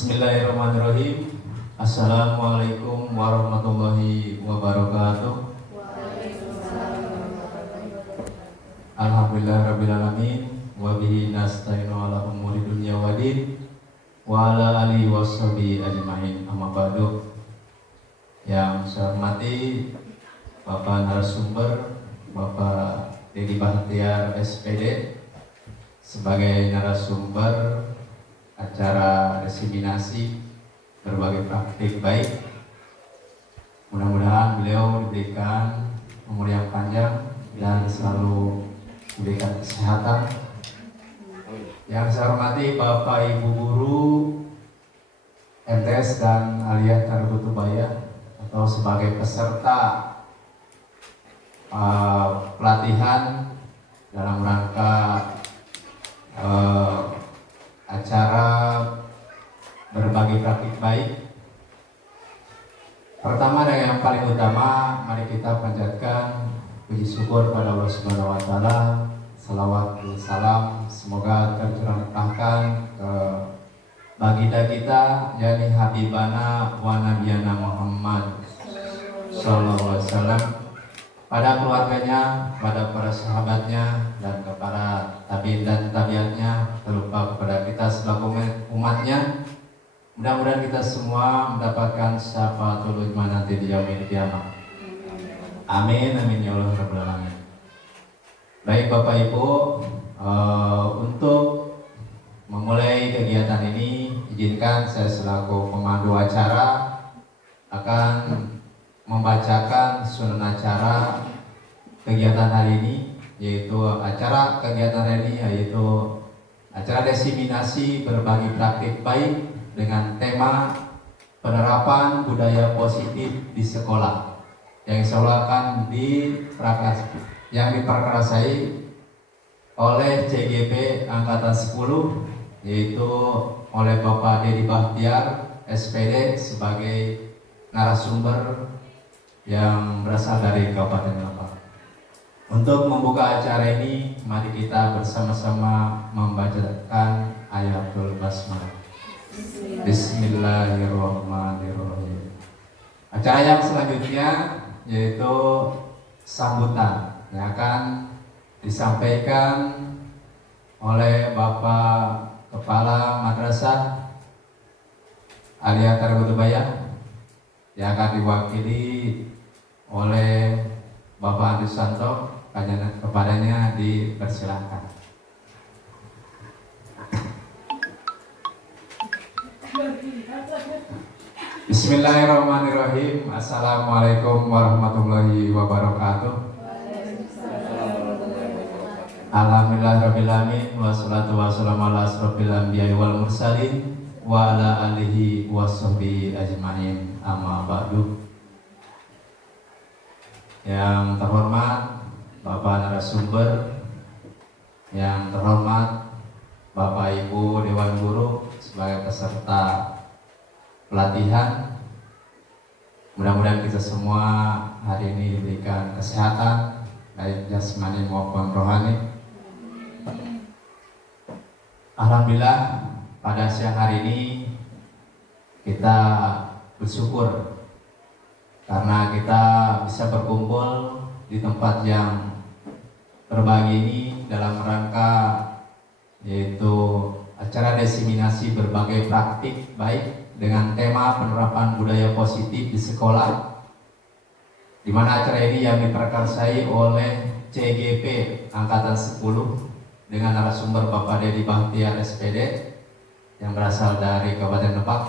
Bismillahirrahmanirrahim. Assalamualaikum warahmatullahi wabarakatuh. Alhamdulillahirrabbilalamin. Wa bihi nasta'inu ala umuri dunya waddin. Wa ala alihi washabihi ajma'in. Amma ba'du. Yang saya hormati Bapak narasumber, Bapak Dedi Bahtiar SPD sebagai narasumber acara diseminasi berbagai praktik baik. Mudah-mudahan beliau diberikan umur yang panjang dan selalu diberikan kesehatan. Yang saya hormati Bapak Ibu Guru MTS dan Aliyah Tarbutubaya atau sebagai peserta pelatihan dalam rangka acara berbagi praktik baik. Pertama dan yang paling utama, mari kita panjatkan puji syukur pada Allah Subhanahu wa taala. Salawat dan salam semoga tercurahkan ke baginda kita yakni Habibana wa Nabiyana Muhammad sallallahu alaihi wasallam, pada keluarganya, pada para sahabatnya, dan kepada tabiin dan tabiatnya, terlupa kepada kita selaku umatnya. Mudah-mudahan kita semua mendapatkan syafaatul uzma nanti di yaumil qiyamah. Amin, amin ya Allah rabbal alamin. Baik Bapak Ibu, untuk memulai kegiatan ini, izinkan saya selaku pemandu acara akan membacakan sunan acara kegiatan hari ini, yaitu acara kegiatan hari ini yaitu acara diseminasi berbagi praktik baik dengan tema penerapan budaya positif di sekolah yang insya Allah akan diperkerasai oleh CGP Angkatan 10, yaitu oleh Bapak Dedi Bahtiar SPD sebagai narasumber yang berasal dari Kabupaten Lebak. Untuk membuka acara ini, mari kita bersama-sama membacakan ayatul basmalah. Bismillahirrahmanirrahim. Acara yang selanjutnya yaitu sambutan yang akan disampaikan oleh Bapak Kepala Madrasah Aliyah Tarbutubaya yang akan diwakili oleh Bapak Andi Santo. Kepadanya dipersilakan. Bismillahirrahmanirrahim. Assalamualaikum warahmatullahi wabarakatuh. Alhamdulillahirrahmanirrahim. Wassalatu wassalamu ala asrofil anbiya'i wal mursalin wa ala alihi washabihi ajma'in. Amma ba'du. Yang terhormat Bapak narasumber, yang terhormat Bapak Ibu Dewan Guru sebagai peserta pelatihan, mudah-mudahan kita semua hari ini diberikan kesehatan baik jasmani maupun rohani. Alhamdulillah, pada siang hari ini kita bersyukur karena kita bisa berkumpul di tempat yang berbagi ini dalam rangka yaitu acara diseminasi berbagai praktik baik dengan tema penerapan budaya positif di sekolah, di mana acara ini yang diperkarsai oleh CGP Angkatan 10 dengan narasumber Bapak Dedi Bahtiar SPD yang berasal dari Kabupaten Lebak.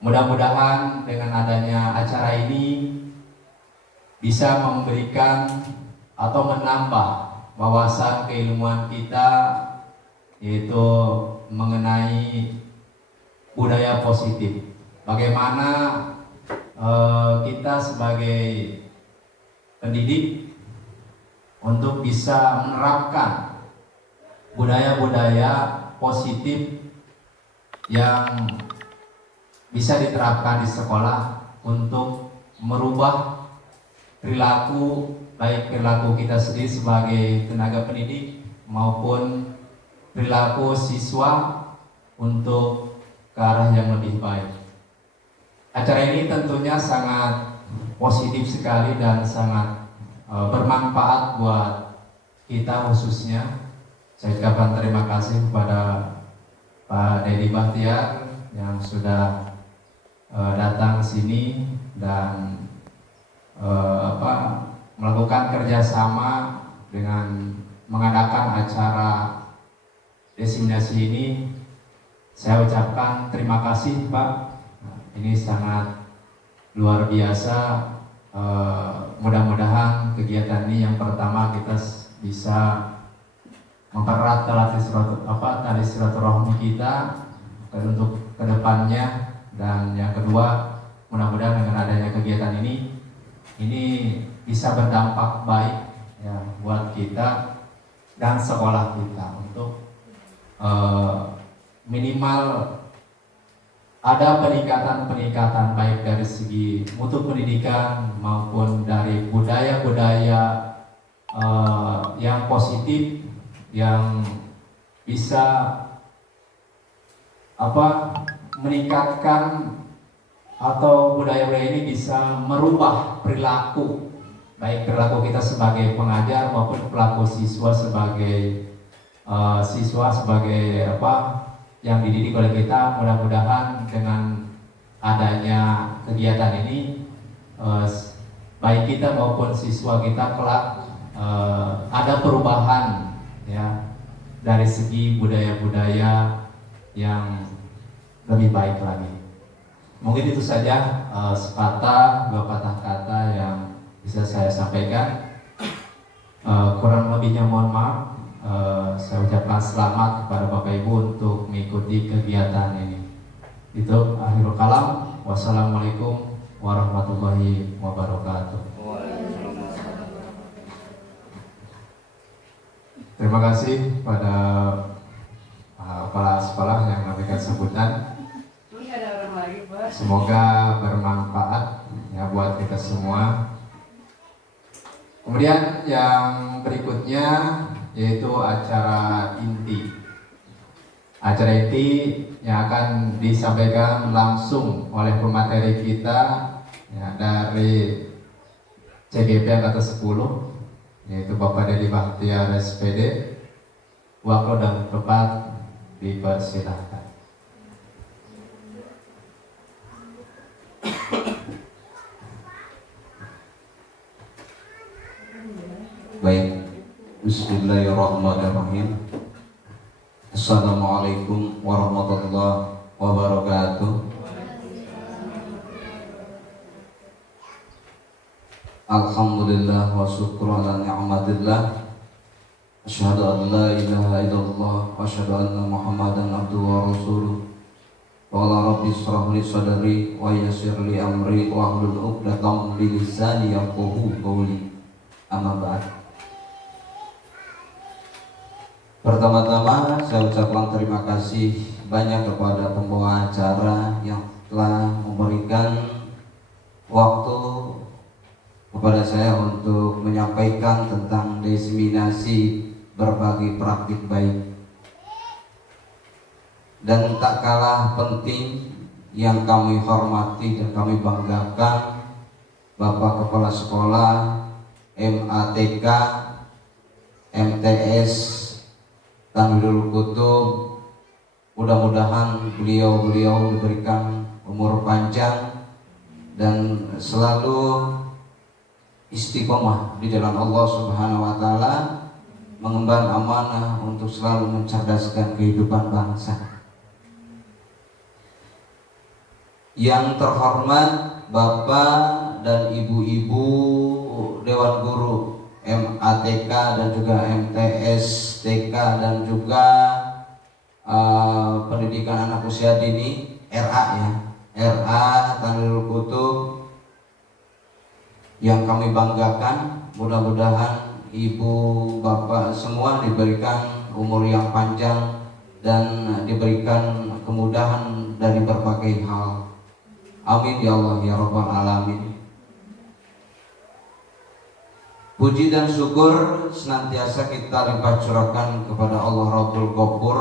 Mudah-mudahan dengan adanya acara ini bisa memberikan atau menambah wawasan keilmuan kita, yaitu mengenai budaya positif. Bagaimana kita sebagai pendidik untuk bisa menerapkan budaya-budaya positif yang bisa diterapkan di sekolah untuk merubah perilaku, baik perilaku kita sendiri sebagai tenaga pendidik maupun perilaku siswa untuk ke arah yang lebih baik. Acara ini tentunya sangat positif sekali dan sangat bermanfaat buat kita khususnya. Saya ucapkan terima kasih kepada Pak Dedi Bahtiar yang sudah datang ke sini dan melakukan kerjasama dengan mengadakan acara diseminasi ini. Saya ucapkan terima kasih Pak. Ini sangat luar biasa. Mudah-mudahan kegiatan ini yang pertama kita bisa mempererat tali silaturahmi kita untuk kedepannya, dan yang kedua mudah-mudahan dengan adanya kegiatan ini bisa berdampak baik ya buat kita dan sekolah kita untuk minimal ada peningkatan baik dari segi mutu pendidikan maupun dari budaya-budaya yang positif yang bisa meningkatkan atau budaya-budaya ini bisa merubah perilaku, baik perilaku kita sebagai pengajar maupun perilaku siswa sebagai yang dididik oleh kita. Mudah-mudahan dengan adanya kegiatan ini baik kita maupun siswa kita kelak ada perubahan ya dari segi budaya-budaya yang lebih baik lagi. Mungkin itu saja dua patah kata yang bisa saya sampaikan. Kurang lebihnya mohon maaf. Saya ucapkan selamat kepada Bapak Ibu untuk mengikuti kegiatan ini. Itu akhirul kalam. Wassalamualaikum warahmatullahi wabarakatuh. Terima kasih pada kepala sekolah yang memberikan sambutan. Semoga bermanfaat ya buat kita semua. Kemudian yang berikutnya yaitu acara inti. Acara inti yang akan disampaikan langsung oleh pemateri kita ya, dari CGP angkatan 10, yaitu Bapak Dedi Bahtiar SPD. Waktu dan tempat dipersilahkan. Baik, bismillahirrahmanirrahim. Assalamualaikum warahmatullahi wabarakatuh. Alhamdulillah wa syukru ala ni'matillah. Asyhadu an la ilaha illallah wa asyhadu anna Muhammadan abduhu wa rasuluh. Wa la rabbi shrah li sadri wa yassir li amri wa hlul 'uqdatam min lisani yafqahu qawli. Amma ba'd. Pertama-tama saya ucapkan terima kasih banyak kepada pembawa acara yang telah memberikan waktu kepada saya untuk menyampaikan tentang diseminasi berbagi praktik baik. Dan tak kalah penting yang kami hormati dan kami banggakan Bapak Kepala Sekolah MATK MTS Tanwirul Kutub, mudah-mudahan beliau diberikan umur panjang dan selalu istiqomah di jalan Allah Subhanahu wa taala, mengemban amanah untuk selalu mencerdaskan kehidupan bangsa. Yang terhormat Bapak dan Ibu-ibu Dewan Guru MATK dan juga MTS TK dan juga pendidikan anak usia dini RA ya, RA Tanwirul Kutub yang kami banggakan. Mudah-mudahan ibu bapak semua diberikan umur yang panjang dan diberikan kemudahan dari berbagai hal. Amin ya Allah ya Rabbal Alamin. Puji dan syukur senantiasa kita limpah curahkan kepada Allah Rabbul Ghafur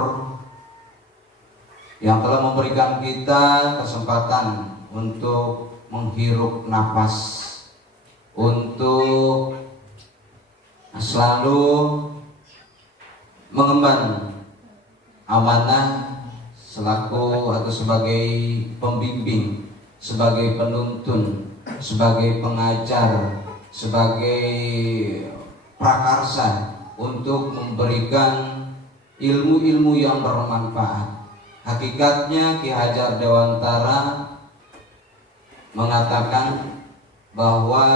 yang telah memberikan kita kesempatan untuk menghirup nafas, untuk selalu mengemban amanah selaku atau sebagai pembimbing, sebagai penuntun, sebagai pengajar, sebagai prakarsa untuk memberikan ilmu-ilmu yang bermanfaat. Hakikatnya Ki Hajar Dewantara mengatakan bahwa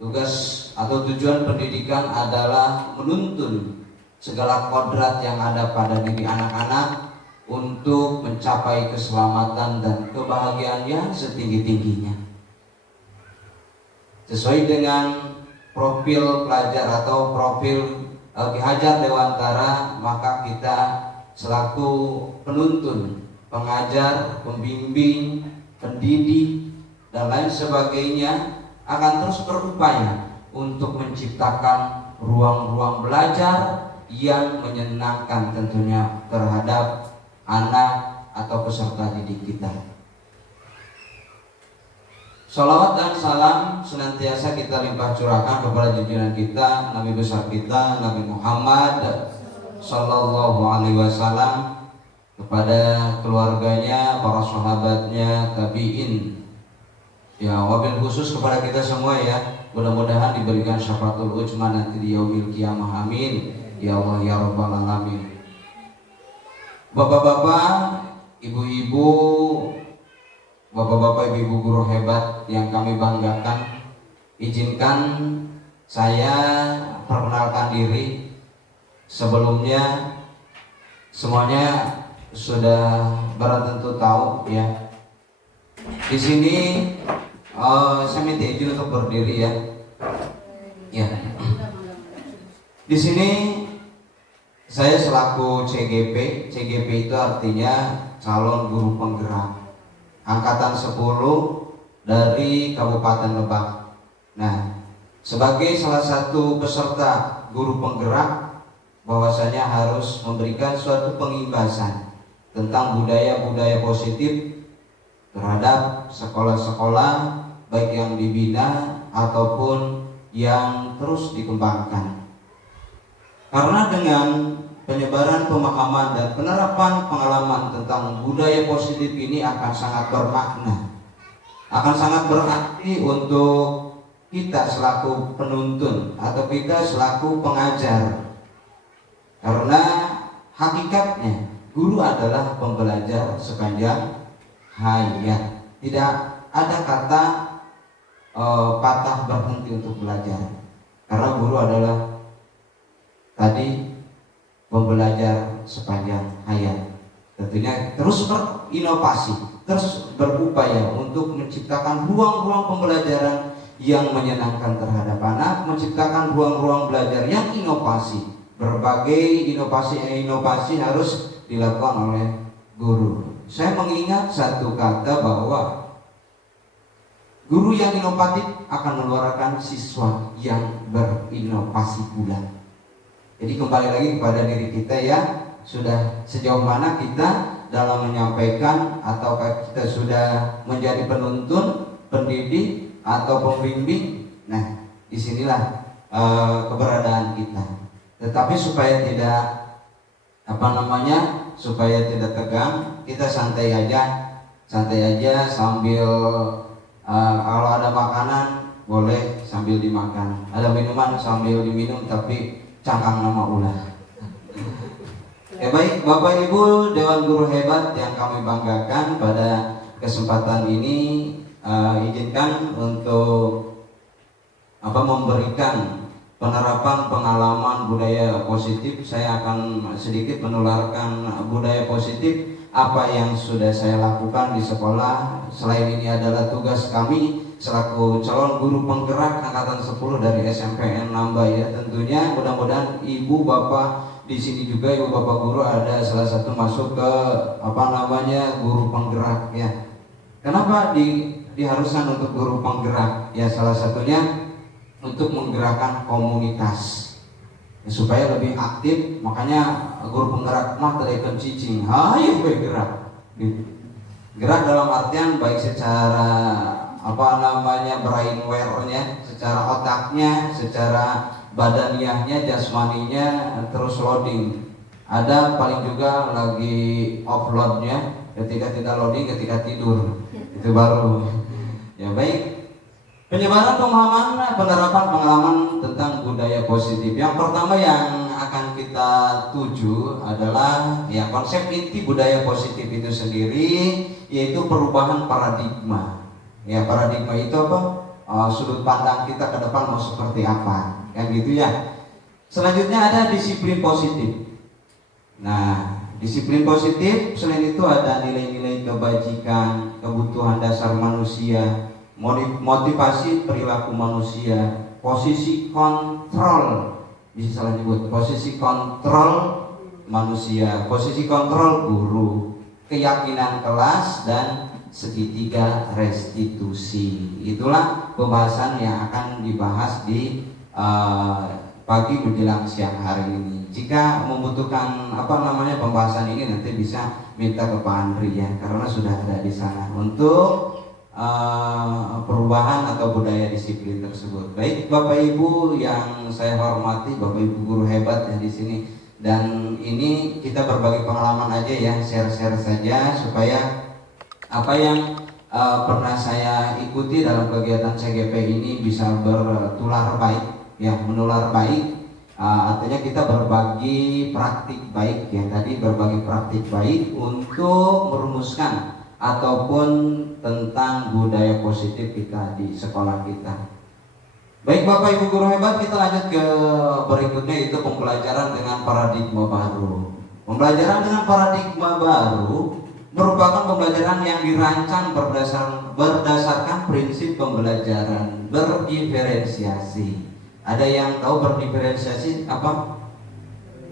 tugas atau tujuan pendidikan adalah menuntun segala kodrat yang ada pada diri anak-anak untuk mencapai keselamatan dan kebahagiaan yang setinggi-tingginya. Sesuai dengan profil pelajar atau profil Ki Hajar Dewantara, maka kita selaku penuntun, pengajar, pembimbing, pendidik, dan lain sebagainya akan terus berupaya untuk menciptakan ruang-ruang belajar yang menyenangkan tentunya terhadap anak atau peserta didik kita. Salawat dan salam senantiasa kita limpah curahkan kepada junjungan kita, Nabi besar kita, Nabi Muhammad Sallallahu Alaihi Wasallam, kepada keluarganya, para sahabatnya, tabiin, ya wabil khusus kepada kita semua ya. Mudah-mudahan diberikan syafaatul ujma nanti di yaumil qiyamah, amin ya Allah ya rabbal alamin. Bapak-bapak, ibu-ibu, bapak-bapak, ibu-ibu guru hebat yang kami banggakan, izinkan saya perkenalkan diri. Sebelumnya semuanya sudah barang tentu tahu ya. Di sini saya minta izin untuk berdiri ya. Ya. Di sini saya selaku CGP. CGP itu artinya calon guru penggerak angkatan 10 dari Kabupaten Lebak. Nah, sebagai salah satu peserta guru penggerak, bahwasanya harus memberikan suatu pengimbasan tentang budaya-budaya positif terhadap sekolah-sekolah baik yang dibina ataupun yang terus dikembangkan. Karena dengan penyebaran pemahaman dan penerapan pengalaman tentang budaya positif ini akan sangat bermakna, akan sangat berarti untuk kita selaku penuntun atau kita selaku pengajar. Karena hakikatnya guru adalah pembelajar sepanjang hayat. Tidak ada kata patah berhenti untuk belajar. Karena guru adalah tadi pembelajar sepanjang hayat. Tentunya terus berinovasi, terus berupaya untuk menciptakan ruang-ruang pembelajaran yang menyenangkan terhadap anak, menciptakan ruang-ruang belajar yang inovasi. Berbagai inovasi harus dilakukan oleh guru. Saya mengingat satu kata bahwa guru yang inovatif akan mengeluarkan siswa yang berinovasi pula. Jadi kembali lagi kepada diri kita ya, sudah sejauh mana kita dalam menyampaikan atau kita sudah menjadi penuntun, pendidik atau pembimbing. Nah, disinilah keberadaan kita. Tetapi supaya tidak supaya tidak tegang, kita santai aja sambil kalau ada makanan boleh sambil dimakan, ada minuman sambil diminum, tapi cangkang nama ulah. Baik Bapak Ibu Dewan Guru Hebat yang kami banggakan, pada kesempatan ini izinkan untuk memberikan penerapan pengalaman budaya positif. Saya akan sedikit menularkan budaya positif apa yang sudah saya lakukan di sekolah. Selain ini adalah tugas kami selaku calon guru penggerak angkatan 10 dari SMPN Namba ya. Tentunya mudah-mudahan ibu bapak di sini juga, ibu bapak guru ada salah satu masuk ke guru penggerak ya. Kenapa diharuskan untuk guru penggerak? Ya salah satunya untuk menggerakkan komunitas. ya, supaya lebih aktif. Makanya guru penggerak mah terikan cicing, ayo bergerak gitu. Gerak dalam artian baik secara apa namanya brainware-nya, secara otaknya, secara badaniahnya, jasmaninya, terus loading. Ada paling juga lagi offloadnya, ketika tidak loading, ketika tidur, itu baru. Ya baik, penyebaran pemahaman, penerapan pengalaman tentang budaya positif. Yang pertama yang akan kita tuju adalah ya konsep inti budaya positif itu sendiri, yaitu perubahan paradigma. Ya paradigma itu apa? Sudut pandang kita ke depan mau seperti apa, kan gitu ya. Selanjutnya ada disiplin positif. Nah, disiplin positif selain itu ada nilai-nilai kebajikan, kebutuhan dasar manusia, motivasi perilaku manusia, posisi kontrol, bisa salah nyebut, posisi kontrol manusia, posisi kontrol guru, keyakinan kelas, dan segitiga restitusi. Itulah pembahasan yang akan dibahas di pagi menjelang siang hari ini. Jika membutuhkan pembahasan ini, nanti bisa minta ke Pak Andri ya, karena sudah ada di sana untuk perubahan atau budaya disiplin tersebut. Baik Bapak Ibu yang saya hormati, Bapak Ibu guru hebat yang di sini, dan ini kita berbagi pengalaman aja ya, share-share saja supaya apa yang pernah saya ikuti dalam kegiatan CGP ini bisa bertular baik ya, menular baik. Artinya kita berbagi praktik baik ya, tadi berbagi praktik baik untuk merumuskan ataupun tentang budaya positif kita di sekolah kita. Baik Bapak Ibu guru hebat, kita lanjut ke berikutnya, itu pembelajaran dengan paradigma baru. Pembelajaran dengan paradigma baru merupakan pembelajaran yang dirancang berdasarkan prinsip pembelajaran berdiferensiasi. Ada yang tahu berdiferensiasi apa?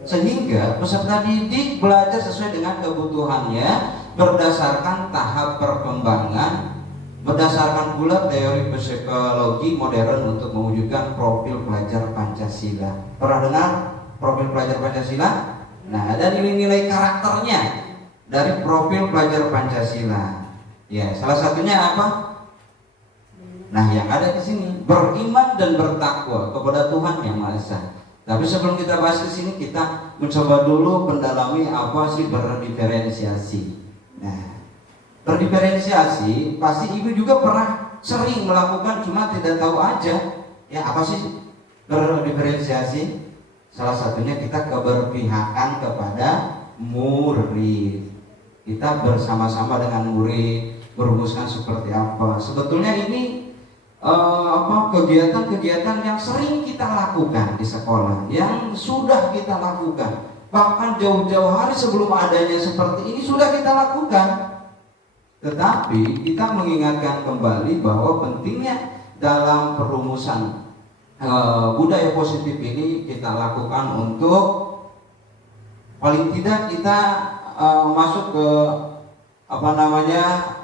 Sehingga peserta didik belajar sesuai dengan kebutuhannya berdasarkan tahap perkembangan, berdasarkan pula teori psikologi modern untuk mewujudkan profil pelajar Pancasila. Pernah dengar profil pelajar Pancasila? Nah, ada nilai-nilai karakternya dari profil pelajar Pancasila. Ya, salah satunya apa? Nah, yang ada di sini beriman dan bertakwa kepada Tuhan Yang Maha Esa. Tapi sebelum kita bahas ke sini, kita mencoba dulu mendalami apa sih berdiferensiasi. Nah, berdiferensiasi pasti ibu juga pernah sering melakukan, cuma tidak tahu aja. Ya, apa sih berdiferensiasi? Salah satunya kita keberpihakan kepada murid. Kita bersama-sama dengan murid merumuskan seperti apa. Sebetulnya ini kegiatan-kegiatan yang sering kita lakukan di sekolah, yang sudah kita lakukan, bahkan jauh-jauh hari sebelum adanya seperti ini sudah kita lakukan. Tetapi kita mengingatkan kembali bahwa pentingnya dalam perumusan budaya positif ini kita lakukan untuk paling tidak kita masuk ke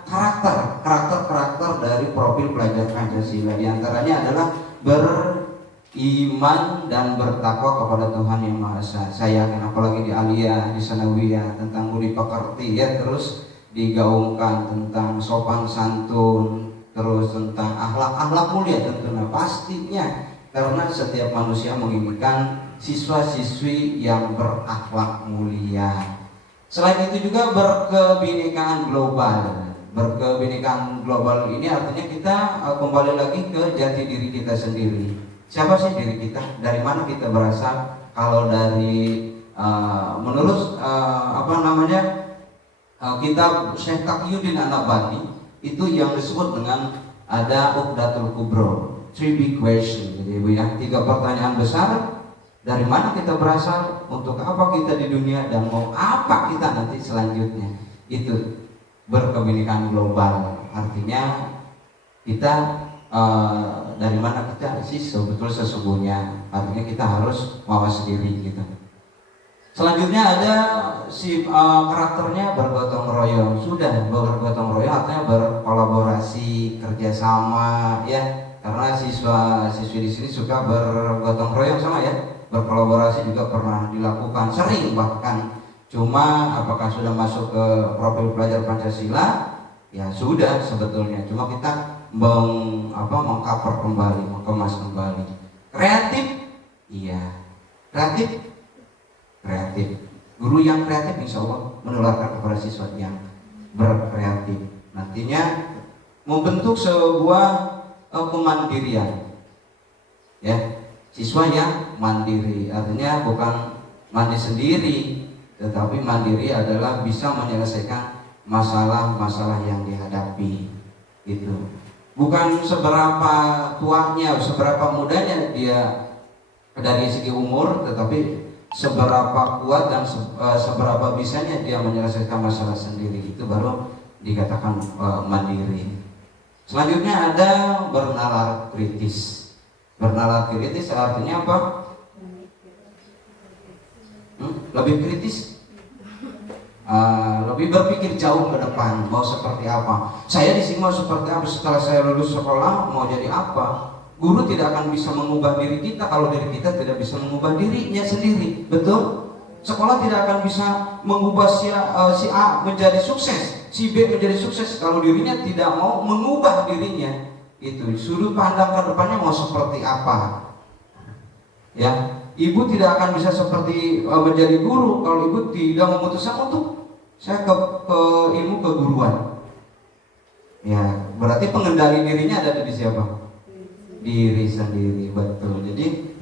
karakter dari profil pelajar Pancasila. Di antaranya adalah beriman dan bertakwa kepada Tuhan Yang Maha Esa. Saya yakin apalagi di Aliyah, di Sanawiyah tentang budi pekerti ya, terus digaungkan tentang sopan santun, terus tentang akhlak mulia tentunya pastinya, karena setiap manusia menginginkan siswa-siswi yang berakhlak mulia. Selain itu juga berkebinekaan global. Berkebinekaan global ini artinya kita kembali lagi ke jati diri kita sendiri. Siapa sih diri kita? Dari mana kita berasal? Kalau dari menurut kitab Syekh Taqiyuddin An-Nabhani, itu yang disebut dengan ada Uqdatul Kubro, 3 big question, jadi Ibu ya, 3 pertanyaan besar. Dari mana kita berasal, untuk apa kita di dunia, dan mau apa kita nanti selanjutnya. Itu berkebinekaan global. Artinya kita dari mana kita sih sesungguhnya. Artinya kita harus mawas diri gitu. Selanjutnya ada karakternya bergotong royong. Sudah bergotong royong artinya berkolaborasi, kerjasama ya. karena siswa-siswi di sini suka bergotong royong sama ya, berkolaborasi juga pernah dilakukan, sering bahkan. Cuma apakah sudah masuk ke profil pelajar Pancasila? Ya sudah sebetulnya. Cuma kita mengcover kembali, mengemas kembali. Kreatif, iya. Kreatif. Guru yang kreatif insya Allah menularkan kepada siswa yang berkreatif. Nantinya membentuk sebuah kemandirian. Ya, siswa yang mandiri artinya bukan mandi sendiri, tetapi mandiri adalah bisa menyelesaikan masalah-masalah yang dihadapi. Gitu. Bukan seberapa tuanya, seberapa mudanya dia dari segi umur, tetapi seberapa kuat dan seberapa bisanya dia menyelesaikan masalah sendiri. Itu baru dikatakan mandiri. Selanjutnya ada bernalar kritis. Bernalar kritis artinya apa? Lebih kritis, lebih berpikir jauh ke depan mau seperti apa. Saya di sini mau seperti apa setelah saya lulus sekolah, mau jadi apa? Guru tidak akan bisa mengubah diri kita kalau diri kita tidak bisa mengubah dirinya sendiri, betul? Sekolah tidak akan bisa mengubah si A menjadi sukses, si B menjadi sukses kalau dirinya tidak mau mengubah dirinya. Itu sudut pandang ke depannya mau seperti apa? Ya, ibu tidak akan bisa seperti menjadi guru kalau ibu tidak memutuskan untuk saya ke ilmu keguruan. Ya, berarti pengendali dirinya ada di siapa? Diri sendiri, betul. Jadi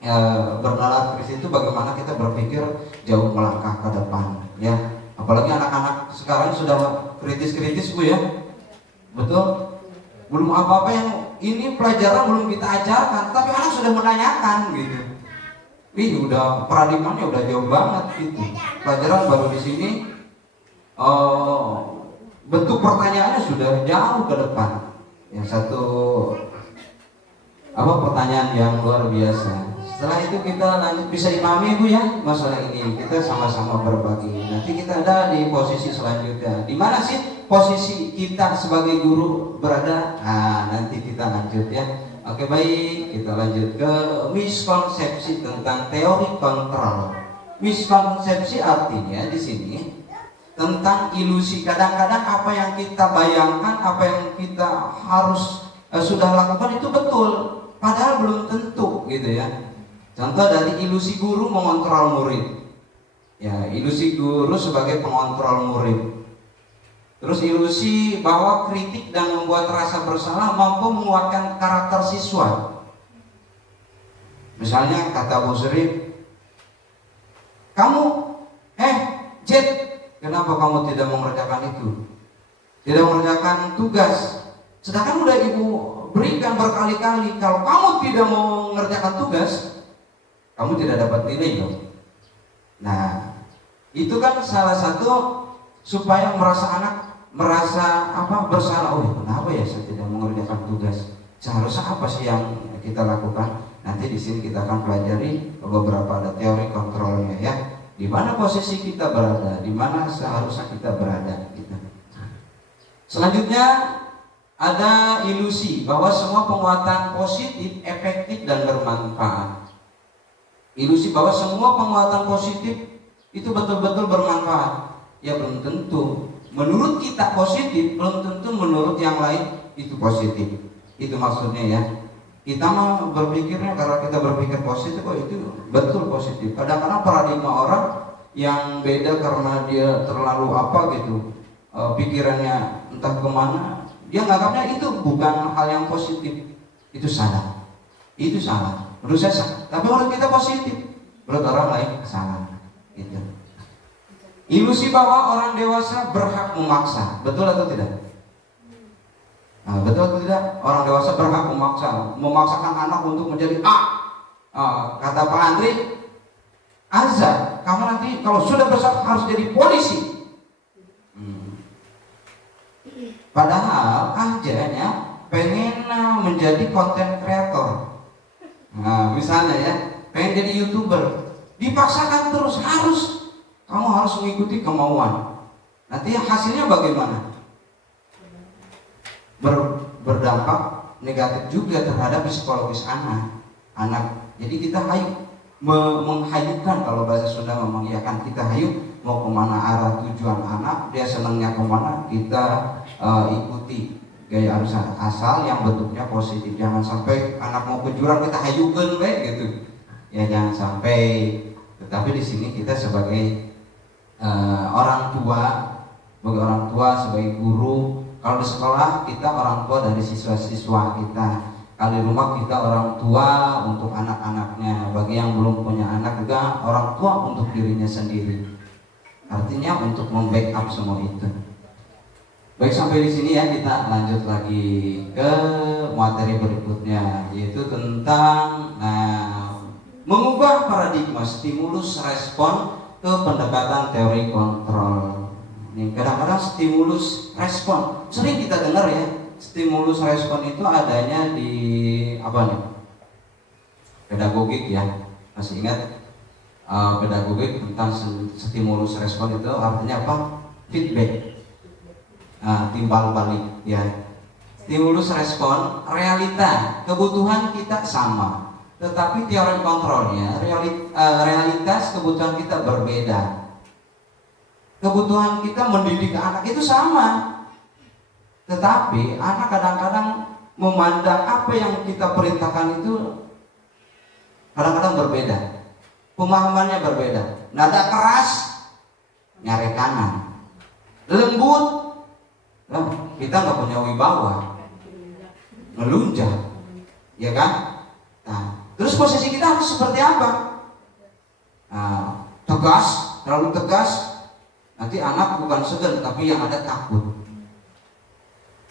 ya, bernalar kritis itu bagaimana kita berpikir jauh melangkah ke depan, ya. Apalagi anak-anak sekarang sudah kritis-kritis Bu ya, betul. Belum apa-apa yang ini pelajaran belum kita ajarkan, tapi anak sudah menanyakan gitu. Wih, udah paradigmanya udah jauh banget gitu. Pelajaran baru di sini, bentuk pertanyaannya sudah jauh ke depan. Yang satu pertanyaan yang luar biasa. Setelah itu kita lanjut, bisa dipahami Bu ya masalah ini, kita sama-sama berbagi. Nanti kita ada di posisi selanjutnya. Di mana sih posisi kita sebagai guru berada? Nah, nanti kita lanjut ya. Oke, baik, kita lanjut ke miskonsepsi tentang teori kontrol. Miskonsepsi artinya di sini tentang ilusi. Kadang-kadang apa yang kita bayangkan, apa yang kita harus sudah lakukan itu betul, padahal belum tentu gitu ya. Contoh dari ilusi guru mengontrol murid. Ya, ilusi guru sebagai pengontrol murid. Terus ilusi bahwa kritik dan membuat rasa bersalah mampu menguatkan karakter siswa. Misalnya kata Bu Sri, kamu, Jet, kenapa kamu tidak mengerjakan itu? Tidak mengerjakan tugas. Sedangkan udah ibu berikan berkali-kali, kalau kamu tidak mau mengerjakan tugas, kamu tidak dapat nilai dong. Nah, itu kan salah satu supaya anak merasa bersalah. Oh, kenapa ya saya tidak mengerjakan tugas? Seharusnya apa sih yang kita lakukan? Nanti di sini kita akan pelajari beberapa ada teori kontrolnya ya. Di mana posisi kita berada, di mana seharusnya kita berada. Gitu. Selanjutnya ada ilusi bahwa semua penguatan positif, efektif dan bermanfaat. Ilusi bahwa semua penguatan positif itu betul-betul bermanfaat. Ya belum tentu. Menurut kita positif, belum tentu menurut yang lain itu positif. Itu maksudnya ya. Kita mah berpikirnya kalau kita berpikir positif, itu betul positif. Kadang-kadang paradigma orang yang beda karena dia terlalu pikirannya entah kemana, dia nganggapnya itu bukan hal yang positif. Itu salah. Itu salah. Menurut saya salah. Tapi menurut kita positif. Menurut orang lain salah. Gitu. Ilusi bahwa orang dewasa berhak memaksa, betul atau tidak? Nah, betul atau tidak? Orang dewasa berhak memaksakan anak untuk menjadi A. Kata Pak Andri, Azza, kamu nanti kalau sudah besar harus jadi polisi. Padahal Azanya pengen menjadi konten kreator. Nah, misalnya ya, pengen jadi YouTuber, dipaksakan terus kamu harus mengikuti kemauan. Nanti hasilnya bagaimana? Berdampak negatif juga terhadap psikologis anak. Jadi kita menghayukan, kalau bahasa Sunda mengiyakan, kita hayu mau kemana arah tujuan anak, dia senangnya kemana, kita ikuti gaya arus asal yang bentuknya positif. Jangan sampai anak mau ke jurang kita hayukan baik gitu ya, jangan sampai. Tetapi di sini kita sebagai orang tua, sebagai guru, kalau di sekolah kita orang tua dari siswa-siswa kita, kalau di rumah kita orang tua untuk anak-anaknya. Bagi yang belum punya anak juga orang tua untuk dirinya sendiri. Artinya untuk membackup semua itu. Baik, sampai di sini ya, kita lanjut lagi ke materi berikutnya, yaitu tentang mengubah paradigma stimulus respon ke pendekatan teori kontrol. Ini kadang-kadang stimulus respon sering kita dengar ya. Stimulus respon itu adanya di apa nih? Pedagogik ya. Masih ingat pedagogik tentang stimulus respon itu artinya apa? Feedback. Timbal balik ya. Stimulus respon realita, kebutuhan kita sama, tetapi teori kontrolnya realitas kebutuhan kita berbeda. Kebutuhan kita mendidik anak itu sama, tetapi anak kadang-kadang memandang apa yang kita perintahkan itu kadang-kadang berbeda, pemahamannya berbeda. Nada keras nyari kanan, lembut kita nggak punya wibawa, melunjak, ya kan? Terus posisi kita harus seperti apa? Tegas, terlalu tegas, nanti anak bukan segan tapi yang ada takut.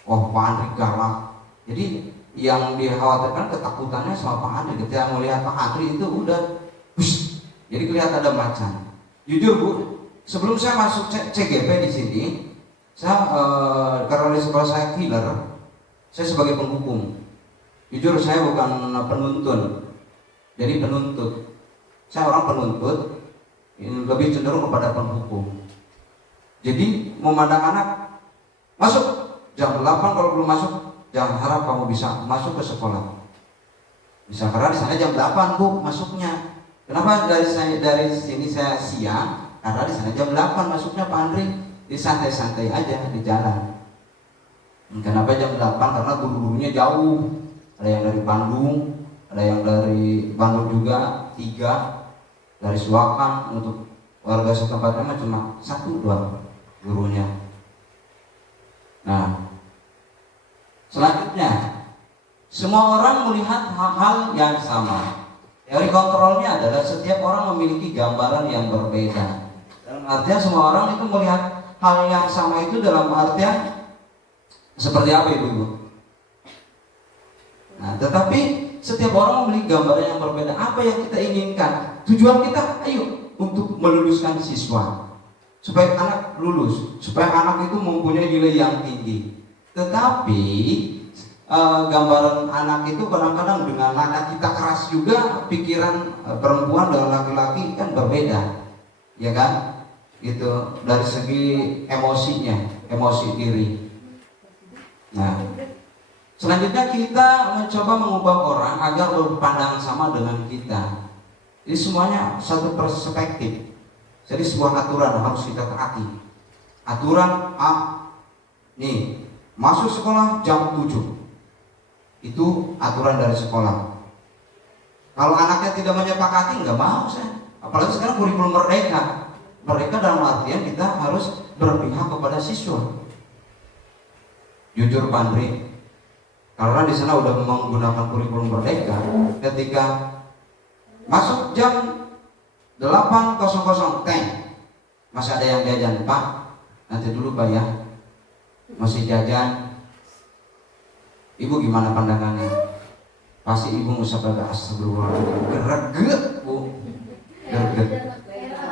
Oh, Pak Andri galak. Jadi yang dikhawatirkan ketakutannya sama Pak Andri. Ketika melihat Pak Andri itu udah jadi kelihatan ada macan. Jujur Bu, sebelum saya masuk CGP di sini, saya karena di sekolah saya killer, saya sebagai penghukum. Jujur saya bukan penuntun, jadi penuntut. Saya orang penuntut, lebih cenderung kepada penghukum. Jadi memandang anak masuk jam 8, kalau belum masuk jangan harap kamu bisa masuk ke sekolah. Bisa, karena di sana jam 8 Bu masuknya. Kenapa dari sini saya siang? Karena di sana jam 8 masuknya Pak Andri. Di santai-santai aja di jalan. Kenapa jam 8? Karena guru-gurunya jauh. Ada yang dari Bandung, ada yang dari Bandung juga 3, dari Suakan. Untuk warga setempatnya cuma 1-2 gurunya. Nah, selanjutnya semua orang melihat hal-hal yang sama. Teori kontrolnya adalah setiap orang memiliki gambaran yang berbeda. Dalam artian semua orang itu melihat hal yang sama itu dalam artian seperti apa Ibu-ibu? Nah, tetapi setiap orang memiliki gambaran yang berbeda. Apa yang kita inginkan? Tujuan kita, ayo untuk meluluskan siswa, supaya anak lulus, supaya anak itu mempunyai nilai yang tinggi. Tetapi gambaran anak itu kadang-kadang dengan nada kita keras juga, pikiran perempuan dengan laki-laki kan berbeda, ya kan? Gitu, dari segi emosinya, emosi diri. Nah, selanjutnya kita mencoba mengubah orang agar berpandangan sama dengan kita. Jadi semuanya satu perspektif. Jadi sebuah aturan harus kita taati. Aturan nih, masuk sekolah jam 7. Itu aturan dari sekolah. Kalau anaknya tidak menyepakati, nggak mau saya. Apalagi sekarang kurikulum merdeka. Merdeka dalam artian kita harus berpihak kepada siswa. Jujur Pak Andri, karena di sana udah menggunakan kurikulum merdeka. Ketika masuk jam 8.00 masih ada yang jajan, Pak, nanti dulu Pak ya, masih jajan. Ibu gimana pandangannya? Pasti ibu musabah astagfirullahaladzim, greget Bu, greget.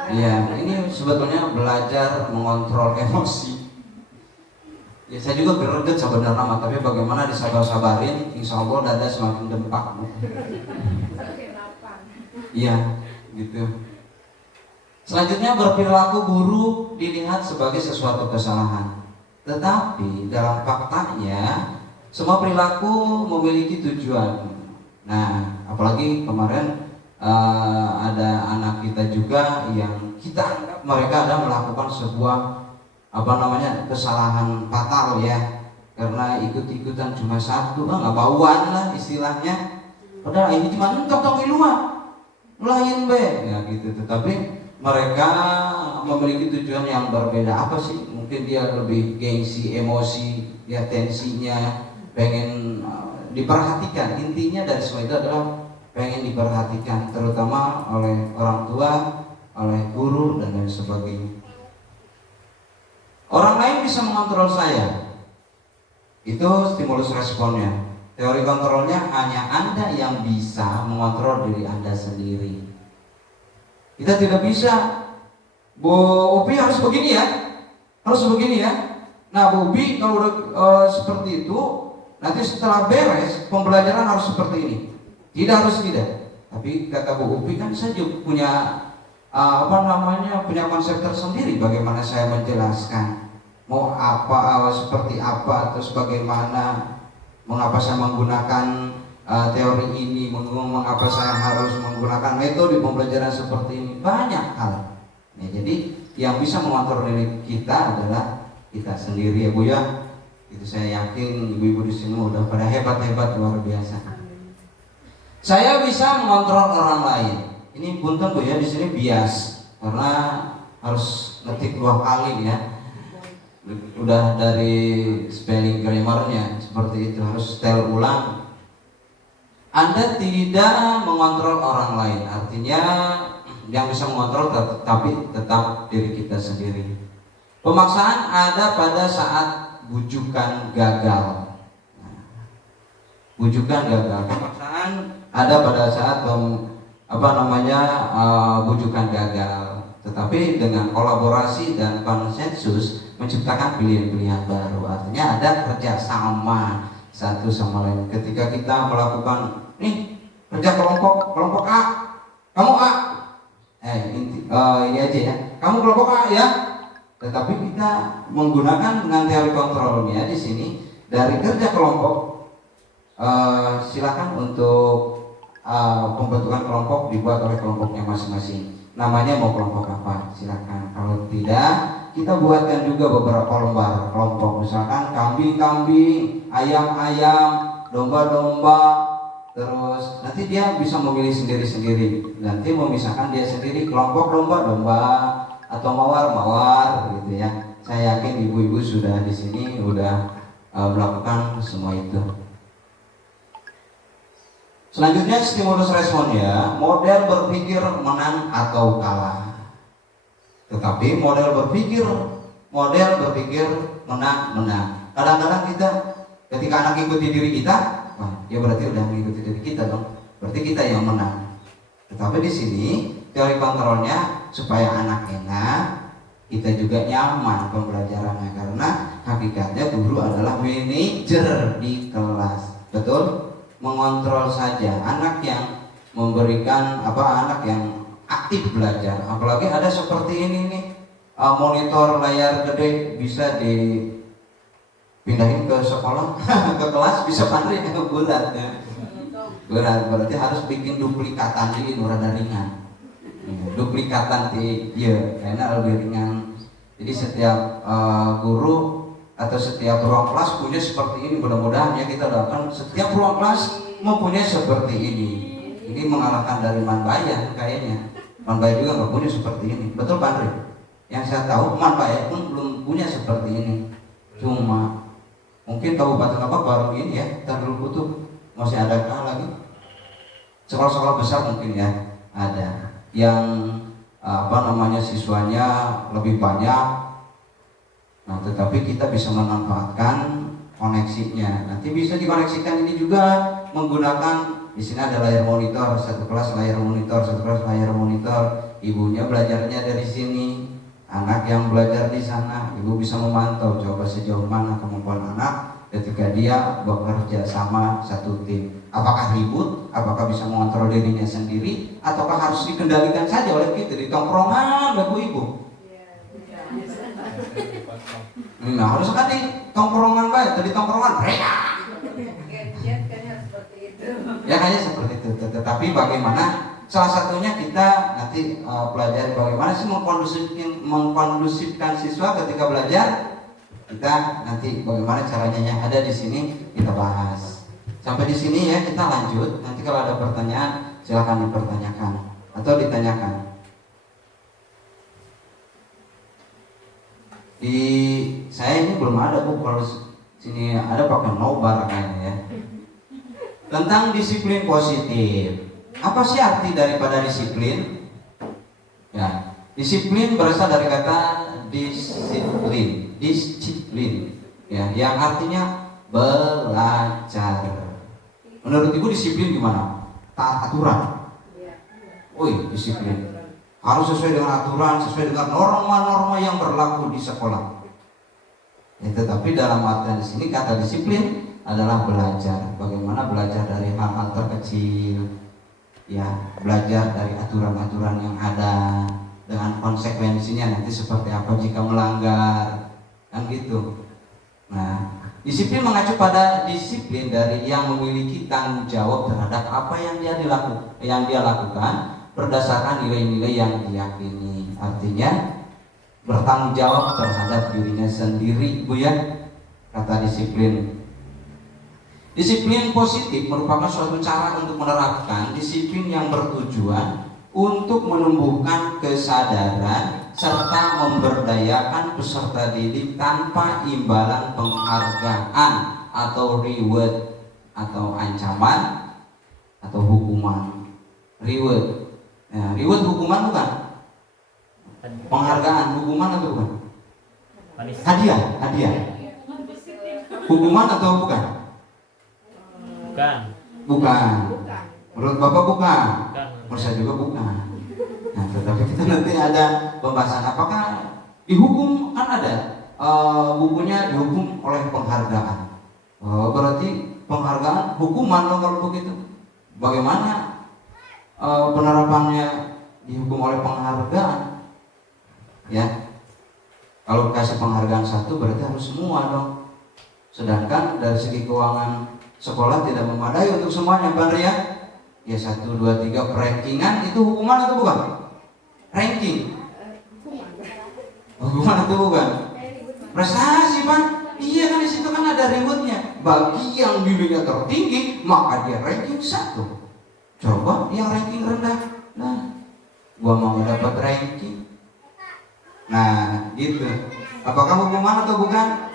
Iya, ini sebetulnya belajar mengontrol emosi. Ya saya juga greget sebenarnya, tapi bagaimana disabar-sabarin, insya Allah dada semakin dempak Bu. Iya, gitu. Selanjutnya berperilaku buruk dilihat sebagai sesuatu kesalahan. Tetapi dalam faktanya Semua perilaku memiliki tujuan. Nah, apalagi kemarin ada anak kita juga yang kita anggap mereka ada melakukan sebuah kesalahan fatal ya, karena ikut-ikutan cuma satu, nggak bauan lah istilahnya. Padahal ini cuma entok iluan, lain be, ya gitu. Tetapi mereka memiliki tujuan yang berbeda. Apa sih? Mungkin dia lebih gengsi, emosi, ya tensinya, pengen diperhatikan. Intinya dari semua itu adalah pengen diperhatikan, terutama oleh orang tua, oleh guru dan lain sebagainya. Orang lain bisa mengontrol saya, itu stimulus responnya. Teori kontrolnya hanya Anda yang bisa mengontrol diri Anda sendiri. Kita tidak bisa, Bu Upi harus begini ya, harus begini ya. Nah Bu Upi kalau udah seperti itu, nanti setelah beres pembelajaran harus seperti ini. Tidak harus tidak. Tapi kata Bu Upi kan saya juga punya punya konsep tersendiri bagaimana saya menjelaskan mau apa, seperti apa, terus bagaimana, mengapa saya menggunakan teori ini, mengapa saya harus menggunakan metode pembelajaran seperti ini, banyak hal. Nah, jadi yang bisa mengontrol diri kita adalah kita sendiri ya Bu ya. Itu saya yakin ibu-ibu di sini udah pada hebat-hebat luar biasa. Saya bisa mengontrol orang lain. Ini punten Bu ya, di sini bias karena harus ngetik 2 kali ya. Udah dari spelling grammarnya seperti itu, harus setel ulang. Anda tidak mengontrol orang lain, artinya yang bisa mengontrol tapi tetap diri kita sendiri. Pemaksaan ada pada saat bujukan gagal. Bujukan gagal. Pemaksaan ada pada saat bujukan gagal. Tetapi dengan kolaborasi dan konsensus menciptakan pilihan-pilihan baru. Artinya ada kerjasama satu sama lain. Ketika kita melakukan kerja kelompok A, kamu A, ini aja ya, kamu kelompok A ya. Tetapi kita menggunakan dengan teori kontrolnya di sini dari kerja kelompok. Silakan untuk pembentukan kelompok dibuat oleh kelompoknya masing-masing. Namanya mau kelompok apa? Silakan. Kalau tidak, kita buatkan juga beberapa lembar kelompok. Misalkan kambing-kambing, ayam-ayam, domba-domba. Terus nanti dia bisa memilih sendiri-sendiri. Nanti memisahkan dia sendiri kelompok domba-domba atau mawar-mawar gitu ya. Saya yakin ibu-ibu sudah di sini udah melakukan semua itu. Selanjutnya stimulus responnya, model berpikir menang atau kalah. Tetapi model berpikir menang. Kadang-kadang kita ketika anak ikuti diri kita, ya berarti udah mengikuti diri kita dong. Berarti kita yang menang. Tetapi di sini teori kontrolnya supaya anak enak, kita juga nyaman pembelajarannya, karena hakikatnya guru adalah manajer di kelas. Betul? Mengontrol saja anak yang memberikan anak yang aktif belajar. Apalagi ada seperti ini nih, monitor layar gede bisa dipindahin ke sekolah ke kelas, bisa pandai bulat ya. Berat, berarti harus bikin duplikatan di rada ringan. Duplikatan karena lebih ringan. Jadi setiap guru atau setiap ruang kelas punya seperti ini. Mudah-mudahan ya kita doakan setiap ruang kelas mempunyai seperti ini. Ini mengalahkan dari Manbaya kayaknya. Manbaya juga nggak punya seperti ini. Betul Pak Andri? Yang saya tahu Manbaya pun belum punya seperti ini. Cuma mungkin Kabupaten Lebak baru ini ya, Darul Kutub masih ada lagi. Sekolah-sekolah besar mungkin ya ada yang siswanya lebih banyak. Nah, tetapi kita bisa memanfaatkan koneksinya. Nanti bisa dikoneksikan ini juga menggunakan, di sini ada layar monitor, satu kelas layar monitor, satu kelas layar monitor. Ibunya belajarnya dari sini, anak yang belajar di sana. Ibu bisa memantau coba sejauh mana kemampuan anak ketika dia bekerja sama satu tim. Apakah ribut, apakah bisa mengontrol dirinya sendiri, ataukah harus dikendalikan saja oleh kita di tongkrongan ibu-ibu. Nah, harus kan di tongkrongan baik, di tongkrongan mereka Ya hanya seperti itu. Tetapi bagaimana salah satunya kita nanti pelajari bagaimana sih mengkondusifkan siswa ketika belajar. Kita nanti bagaimana caranya yang ada di sini kita bahas. Sampai di sini ya, kita lanjut. Nanti kalau ada pertanyaan silakan dipertanyakan atau ditanyakan. Di saya ini belum ada Bu, kalau sini ada pakai nobar kayaknya ya. Tentang disiplin positif. Apa sih arti daripada disiplin? Ya, disiplin berasal dari kata disiplin, ya, yang artinya belajar. Menurut Ibu disiplin gimana? Taat aturan. Wih, disiplin harus sesuai dengan aturan, sesuai dengan norma-norma yang berlaku di sekolah. Ya, tetapi dalam artian di sini kata disiplin adalah belajar. Bagaimana belajar dari hal-hal terkecil, ya, belajar dari aturan-aturan yang ada dengan konsekuensinya nanti seperti apa jika melanggar, kan gitu. Nah, disiplin mengacu pada disiplin dari yang memiliki tanggung jawab terhadap apa yang dia lakukan berdasarkan nilai-nilai yang diyakini. Artinya bertanggung jawab terhadap dirinya sendiri, Bu ya. Kata disiplin. Disiplin positif merupakan suatu cara untuk menerapkan disiplin yang bertujuan untuk menumbuhkan kesadaran serta memberdayakan peserta didik tanpa imbalan penghargaan atau reward atau ancaman atau hukuman. Reward, ya, reward hukuman bukan? Penghargaan hukuman atau bukan? Hadiah. Hukuman atau bukan? Bukan. Menurut Bapak bukan. Menurut saya juga bukan. Nah, tetapi kita nanti ada pembahasan apakah dihukum, kan ada bukunya dihukum oleh penghargaan. Berarti penghargaan hukuman dong kalau begitu. Bagaimana penerapannya dihukum oleh penghargaan? Ya, kalau kasih penghargaan satu berarti harus semua dong. Sedangkan dari segi keuangan sekolah tidak memadai untuk semuanya, Pak ya. Ya 1, 2, 3 rankingan itu hukuman atau bukan? Ranking. Hukuman atau bukan? Prestasi, Pak. Iya kan, di situ kan ada rewardnya. Bagi yang nilainya tertinggi maka dia ranking 1. Coba yang ranking rendah, nah gua mau dapat ranking. Nah gitu. Apakah hukuman atau bukan?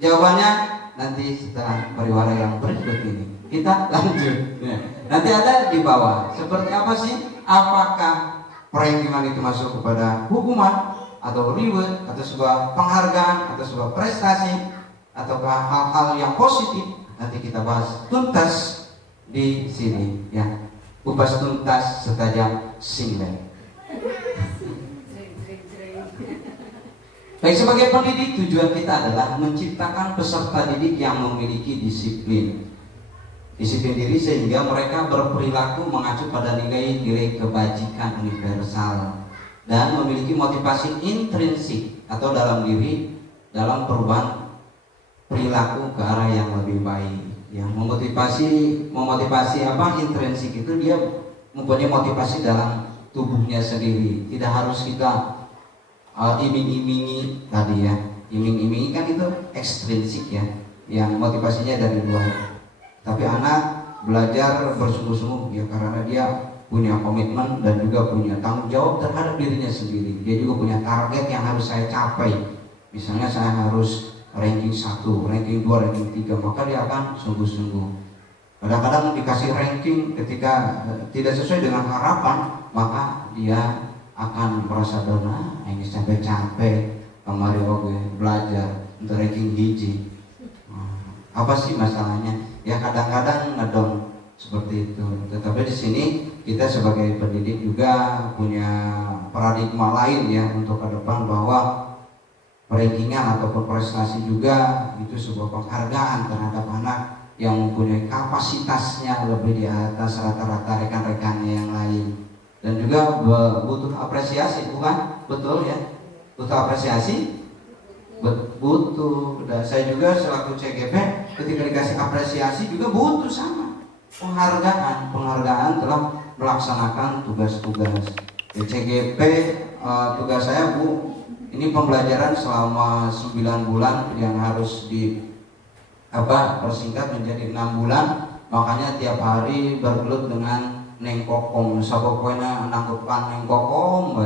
Jawabannya nanti setelah pariwara yang berikut ini. Kita lanjut ya. Nanti ada di bawah seperti apa sih? Apakah rankingan itu masuk kepada hukuman atau reward atau sebuah penghargaan atau sebuah prestasi ataukah hal-hal yang positif? Nanti kita bahas tuntas di sini ya. Kupas tuntas setajam singlet. Baik, sebagai pendidik tujuan kita adalah menciptakan peserta didik yang memiliki disiplin diri sehingga mereka berperilaku mengacu pada nilai-nilai kebajikan universal dan memiliki motivasi intrinsik atau dalam diri dalam perubahan perilaku ke arah yang lebih baik. Yang memotivasi apa intrinsik itu dia mempunyai motivasi dalam tubuhnya sendiri. Tidak harus kita iming-imingi tadi ya. Iming-imingi kan itu ekstrinsik ya, yang motivasinya dari luar. Tapi anak belajar bersungguh-sungguh ya karena dia punya komitmen dan juga punya tanggung jawab terhadap dirinya sendiri. Dia juga punya target yang harus saya capai. Misalnya saya harus ranking 1, ranking 2, ranking 3, maka dia akan sungguh-sungguh. Kadang-kadang dikasih ranking ketika tidak sesuai dengan harapan, maka dia akan merasa down. Ini sampai capek kemarin oke belajar untuk ranking hiji. Apa sih masalahnya? Ya kadang-kadang ngedong seperti itu. Tetapi di sini kita sebagai pendidik juga punya paradigma lain ya untuk ke depan bahwa rankingan ataupun prestasi juga itu sebuah penghargaan terhadap anak yang mempunyai kapasitasnya lebih di atas rata-rata rekan-rekannya yang lain. Dan juga butuh apresiasi, bukan? Betul ya? Butuh apresiasi? Butuh. Dan saya juga selaku CGP ketika dikasih apresiasi juga butuh sama. penghargaan telah melaksanakan tugas-tugas. Di CGP tugas saya Bu, ini pembelajaran selama 9 bulan yang harus persingkat menjadi 6 bulan. Makanya tiap hari bergelut dengan neng kokom, sabokoina nangkupan neng kokom,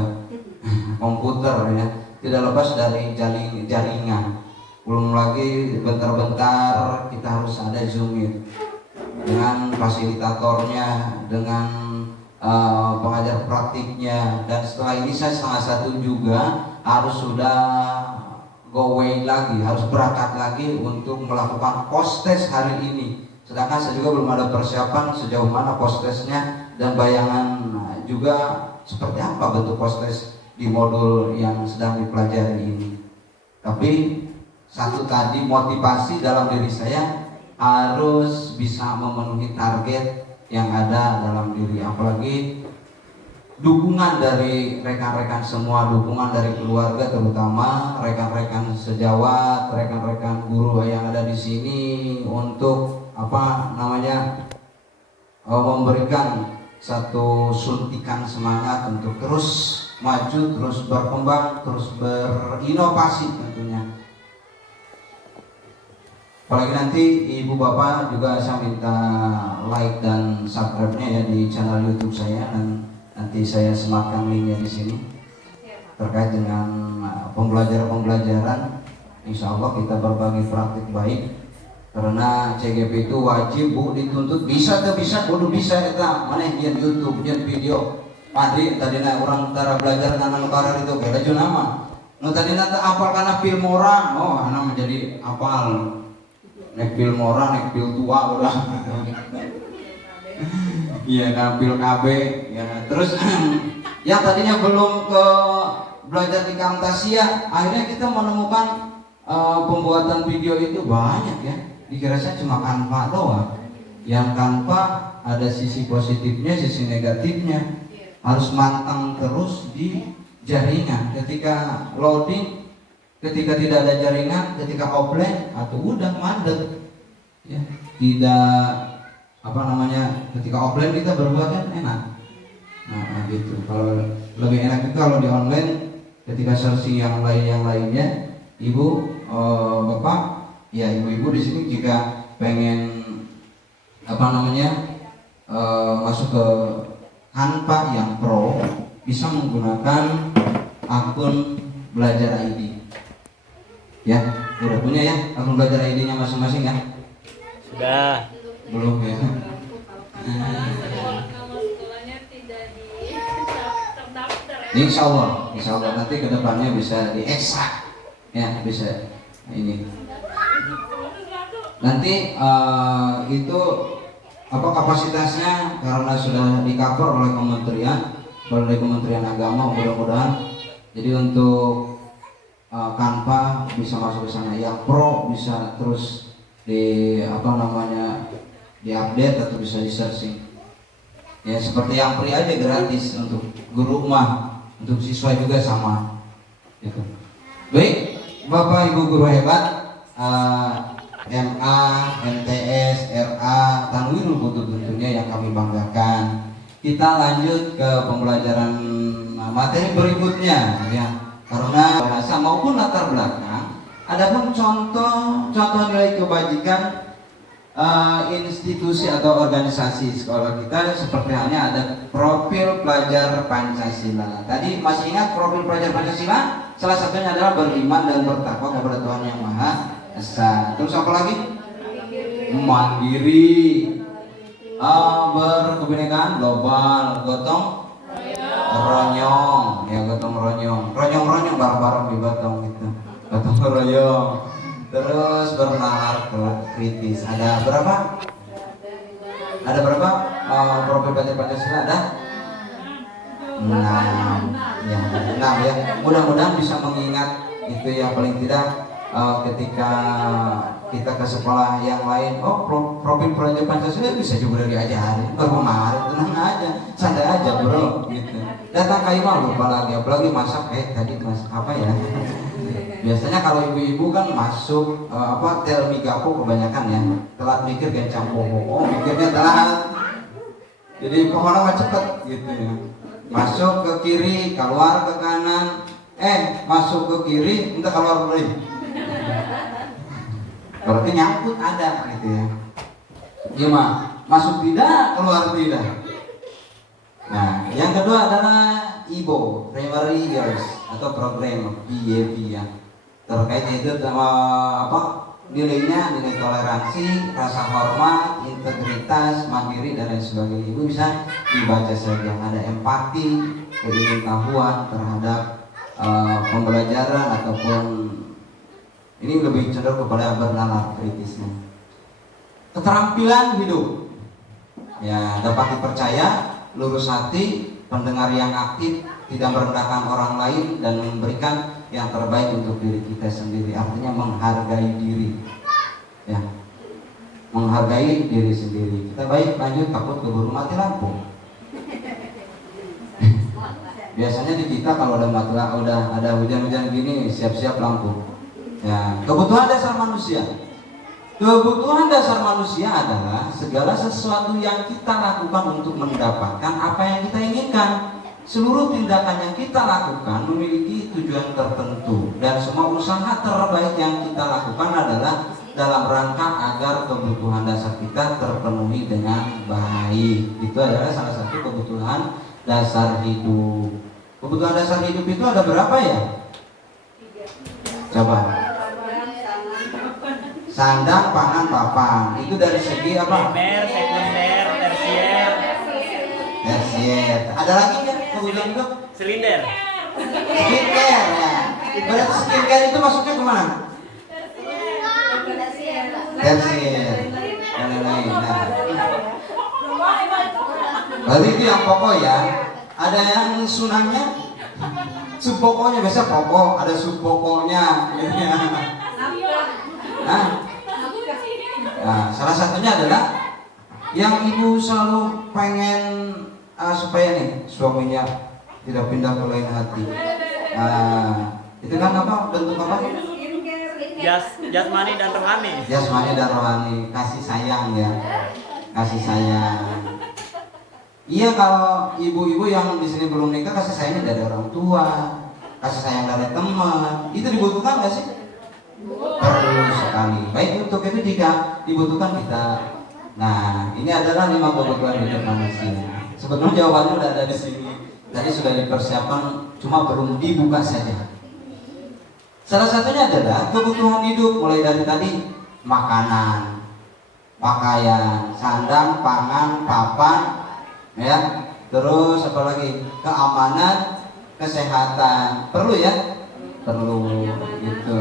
komputer ya, tidak lepas dari jaringan. Belum lagi bentar-bentar kita harus ada Zoom dengan fasilitatornya, dengan pengajar praktiknya, dan setelah ini saya setengah 1 juga harus sudah go away lagi, harus berangkat lagi untuk melakukan post-test hari ini. Sedangkan saya juga belum ada persiapan sejauh mana post-testnya dan bayangan juga seperti apa bentuk post-test di modul yang sedang dipelajari ini. Tapi satu tadi, motivasi dalam diri saya harus bisa memenuhi target yang ada dalam diri, apalagi dukungan dari rekan-rekan semua, dukungan dari keluarga, terutama rekan-rekan sejawat, rekan-rekan guru yang ada di sini untuk memberikan satu suntikan semangat untuk terus maju, terus berkembang, terus berinovasi tentunya. Apalagi nanti ibu bapak juga saya minta like dan subscribe-nya ya di channel YouTube saya, dan nanti saya sematkan linknya di sini terkait dengan pembelajaran. Insya Allah kita berbagi praktik baik. Karena CGP itu wajib Bu, dituntut bisa tuh bisa, kudu bisa eta mana nyeun YouTube, nyeun video. Mandi tadina urang tara belajar nana karar itu kayak laju nama. Nu tadina teh apal kana Filmora, oh ana menjadi apal. Nek Filmora, nek pil tua udah. Iya, nampil KB ya. Terus yang tadinya belum ke belajar di Camtasia, akhirnya kita menemukan pembuatan video itu banyak ya. Dikira saya cuma Canva doang. Yang Canva ada sisi positifnya, sisi negatifnya. Harus mantang terus di jaringan. Ketika loading, ketika tidak ada jaringan, ketika offline atau udah mandek. Ya, tidak ketika offline kita berbuat kan enak. Nah gitu. Kalau lebih enak juga kalau di online, ketika searching yang lainnya, ibu bapak ya, ibu-ibu di sini jika pengen masuk ke Canva yang pro, bisa menggunakan akun Belajar ID. Ya, udah punya ya akun Belajar ID-nya masing-masing ya? Sudah. Belum ya? Insya Allah nanti kedepannya bisa dieksak ya, bisa ini. Nanti itu kapasitasnya karena sudah di cover oleh Kementerian Agama, mudah-mudahan. Jadi untuk Canva bisa masuk ke sana, yang pro bisa terus diupdate atau bisa di searching. Ya seperti yang free aja gratis untuk guru mah, untuk siswa juga sama. Gitu. Baik, Bapak Ibu guru hebat, MA, MTS, RA, Tanwirul Butuh tentunya yang kami banggakan. Kita lanjut ke pembelajaran materi berikutnya ya. Karena bahasa maupun latar belakang, adapun contoh nilai kebajikan institusi atau organisasi sekolah kita, seperti halnya ada profil pelajar Pancasila. Tadi masih ingat profil pelajar Pancasila? Salah satunya adalah beriman dan bertakwa kepada Tuhan Yang Maha Esa. Terus apa lagi? Mandiri, berkebinekaan global, gotong royong, ya gotong royong bareng-bareng di gotong gitu, gotong royong. Terus bernalar kritis. Ada berapa? Profil pelajar Pancasila ada? 6 ya. Mudah-mudahan bisa mengingat itu ya, paling tidak ketika kita ke sekolah yang lain, profil proyek Pancasila bisa juga diajarin, baru kemarin, tenang aja, santai aja bro, gitu. Datang ke imam lupa lagi, apalagi masak, tadi mas apa ya? Biasanya kalau ibu-ibu kan masuk tel migapo kebanyakan ya, telat mikir kayak campur, mikirnya telat, jadi pohonnya mah cepet gitu ya. Masuk ke kiri, keluar ke kanan, masuk ke kiri, entah keluar lagi. Berarti nyangkut ada gitu ya. Gimana? Masuk tidak, keluar tidak. Nah, yang kedua adalah IBO, Primary Years atau program BAV ya. Terkait itu sama nilainya, nilai toleransi, rasa hormat, integritas, mandiri dan lain sebagainya. Ibu bisa dibaca saja. Ada empati, keingintahuan terhadap pembelajaran ataupun ini lebih cenderung kepada bernalar kritisnya. Keterampilan hidup, ya dapat dipercaya, lurus hati, pendengar yang aktif, tidak merendahkan orang lain dan memberikan yang terbaik untuk diri kita sendiri. Artinya menghargai diri, ya, menghargai diri sendiri. Kita baik lanjut, takut keburu mati lampu. Biasanya di kita kalau udah ada hujan-hujan gini siap-siap lampu. Ya, kebutuhan dasar manusia. Kebutuhan dasar manusia adalah segala sesuatu yang kita lakukan untuk mendapatkan apa yang kita inginkan. Seluruh tindakan yang kita lakukan memiliki tujuan tertentu dan semua usaha terbaik yang kita lakukan adalah dalam rangka agar kebutuhan dasar kita terpenuhi dengan baik. Itu adalah salah satu kebutuhan dasar hidup. Kebutuhan dasar hidup itu ada berapa ya? Coba. Sandang, pangan, papan. Itu dari segi apa? Primer, sekunder, tersier. Tersier. Ada lagi kan kebutuhan hidup? Silinder. Skincare ya. Berarti skincare itu masuknya kemana? Tersier. Dan lain-lain. Nah. Berarti itu yang pokok ya. Ada yang sunahnya? Subpokoknya biasa pokok, ada subpokoknya. Nah, salah satunya adalah yang ibu selalu pengen supaya nih suaminya tidak pindah ke lain hati. Itu kan apa? Bentuk apa? Jasmani dan rohani. Jasmani dan rohani, kasih sayang ya, kasih sayang. Iya, kalau ibu-ibu yang di sini belum nikah, kasih sayangnya dari orang tua, kasih sayang dari teman, itu dibutuhkan nggak sih? Perlu sekali. Baik, untuk itu jika dibutuhkan kita. Nah, ini adalah 5 kebutuhan hidup manusia. Sebetulnya jawabannya udah ada di sini. Tadi sudah dipersiapkan, cuma belum dibuka saja. Salah satunya adalah kebutuhan hidup, mulai dari tadi makanan, pakaian, sandang, pangan, papan, ya. Terus apa lagi? Keamanan, kesehatan. Perlu ya? Perlu gitu.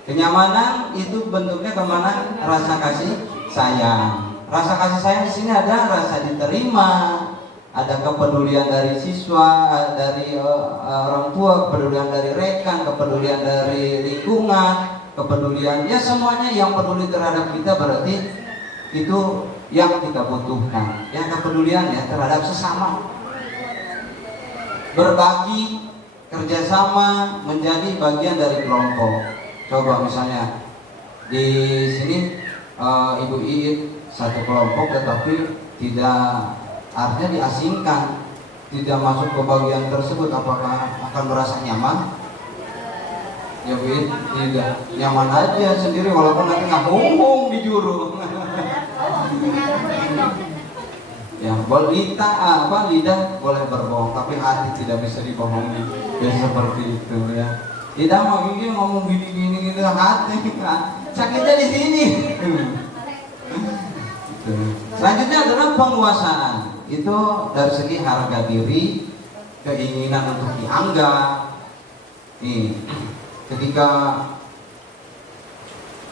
Kenyamanan itu bentuknya kemana? Rasa kasih sayang. Rasa kasih sayang di sini ada rasa diterima, ada kepedulian dari siswa, dari orang tua, kepedulian dari rekan, kepedulian dari lingkungan, kepedulian ya semuanya yang peduli terhadap kita, berarti itu yang kita butuhkan. Yang kepedulian ya terhadap sesama, berbagi, kerjasama, menjadi bagian dari kelompok. Coba misalnya di sini Ibu Iit satu kelompok tetapi tidak, artinya diasingkan, tidak masuk ke bagian tersebut, apakah akan merasa nyaman? Ya Bu Iit, tidak, nyaman aja sendiri walaupun nanti ngomong di juru. Ya, lidah boleh berbohong tapi hati tidak bisa dibohongi. Ya seperti itu ya. Tidak mau ini ngomong gini gitu, hati sakitnya di sini. Selanjutnya adalah penguasaan. Itu dari segi harga diri, keinginan untuk dianggap. Nih, ketika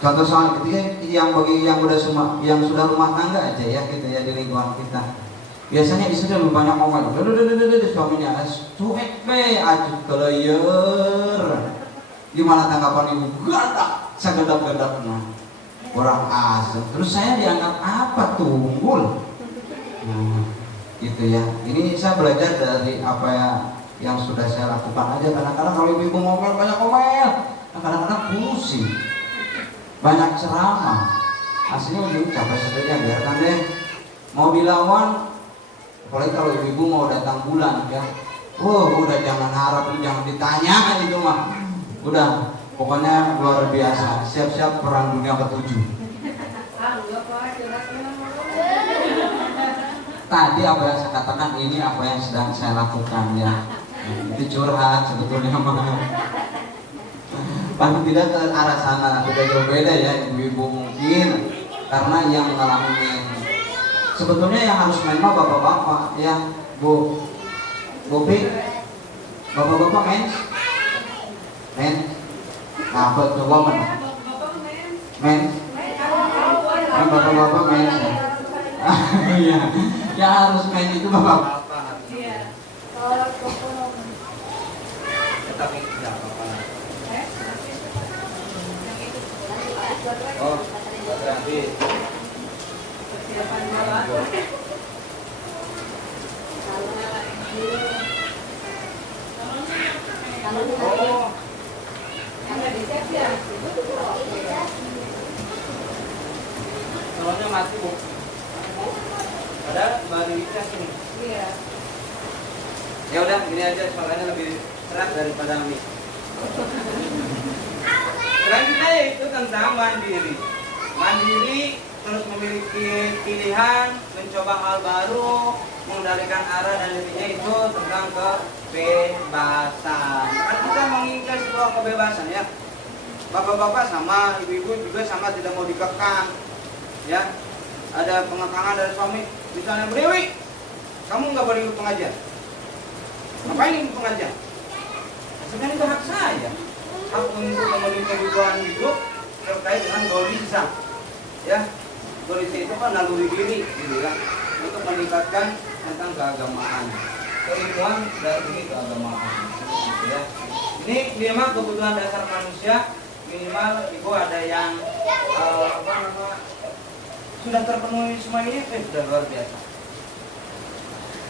contoh soal ketika yang bagi yang sudah rumah tangga aja ya gitu ya di lingkungan kita. Biasanya istri lebih banyak ngomong, suaminya cuek be, acuh kelayar. Gimana tanggapan ibu? Gadak, sagedap-gedapnya. kurang asem. Terus saya dianggap apa? Tunggul. Nah, gitu ya. Ini saya belajar dari apa ya yang sudah saya lakukan aja. Kadang-kadang kalau ibu ngomel banyak ngomel, kadang-kadang pusing. Banyak ceramah. Aslinya ibu capek saja, biarkan deh. Mau dilawan, apalagi kalau ibu mau datang bulan ya. Udah jangan harap, jangan ditanya itu mah. Udah, pokoknya luar biasa. Siap-siap perang dunia ke-7. Tadi apa yang saya katakan ini apa yang sedang saya lakukan ya. Itu curhat sebetulnya mah. Paling tidak ke arah sana, tidak jauh beda ya ibu-ibu mungkin karena yang mengalami. Sebetulnya yang harus main mah bapak-bapak ya, Bu. Bobi, bapak-bapak mens. Nah, coba mana? Mens. Bapak-bapak mens ya. Iya, yang harus main itu bapak. Iya. Tapi tidak apa-apa. Oh, berarti Oh, soalnya mati bu. Ada baru bisa sini. Iya. Ya udah, gini aja soalnya lebih serat daripada mie. Selanjutnya yaitu tentang mandiri. Mandiri terus memiliki pilihan, mencoba hal baru, mengendalikan arah dan intinya itu tentang kebebasan. Kan kita menginginkan sebuah kebebasan ya. Bapak-bapak sama ibu-ibu juga sama tidak mau dikekang. Ya, ada pengekangan dari suami. Misalnya Dewi, kamu nggak boleh ikut pengajian. Ngapain ikut pengajian? Sebenarnya itu hak saya. Hak untuk memenuhi kebutuhan hidup terkait dengan golisa. Ya, golisa itu kan naluri diri, gitu ya, untuk meningkatkan tentang keagamaan, keilmuan dari keagamaan. Gitu ya. Ini minimal kebutuhan dasar manusia, minimal ibu ada yang sudah terpenuhi semua ini, sudah luar biasa.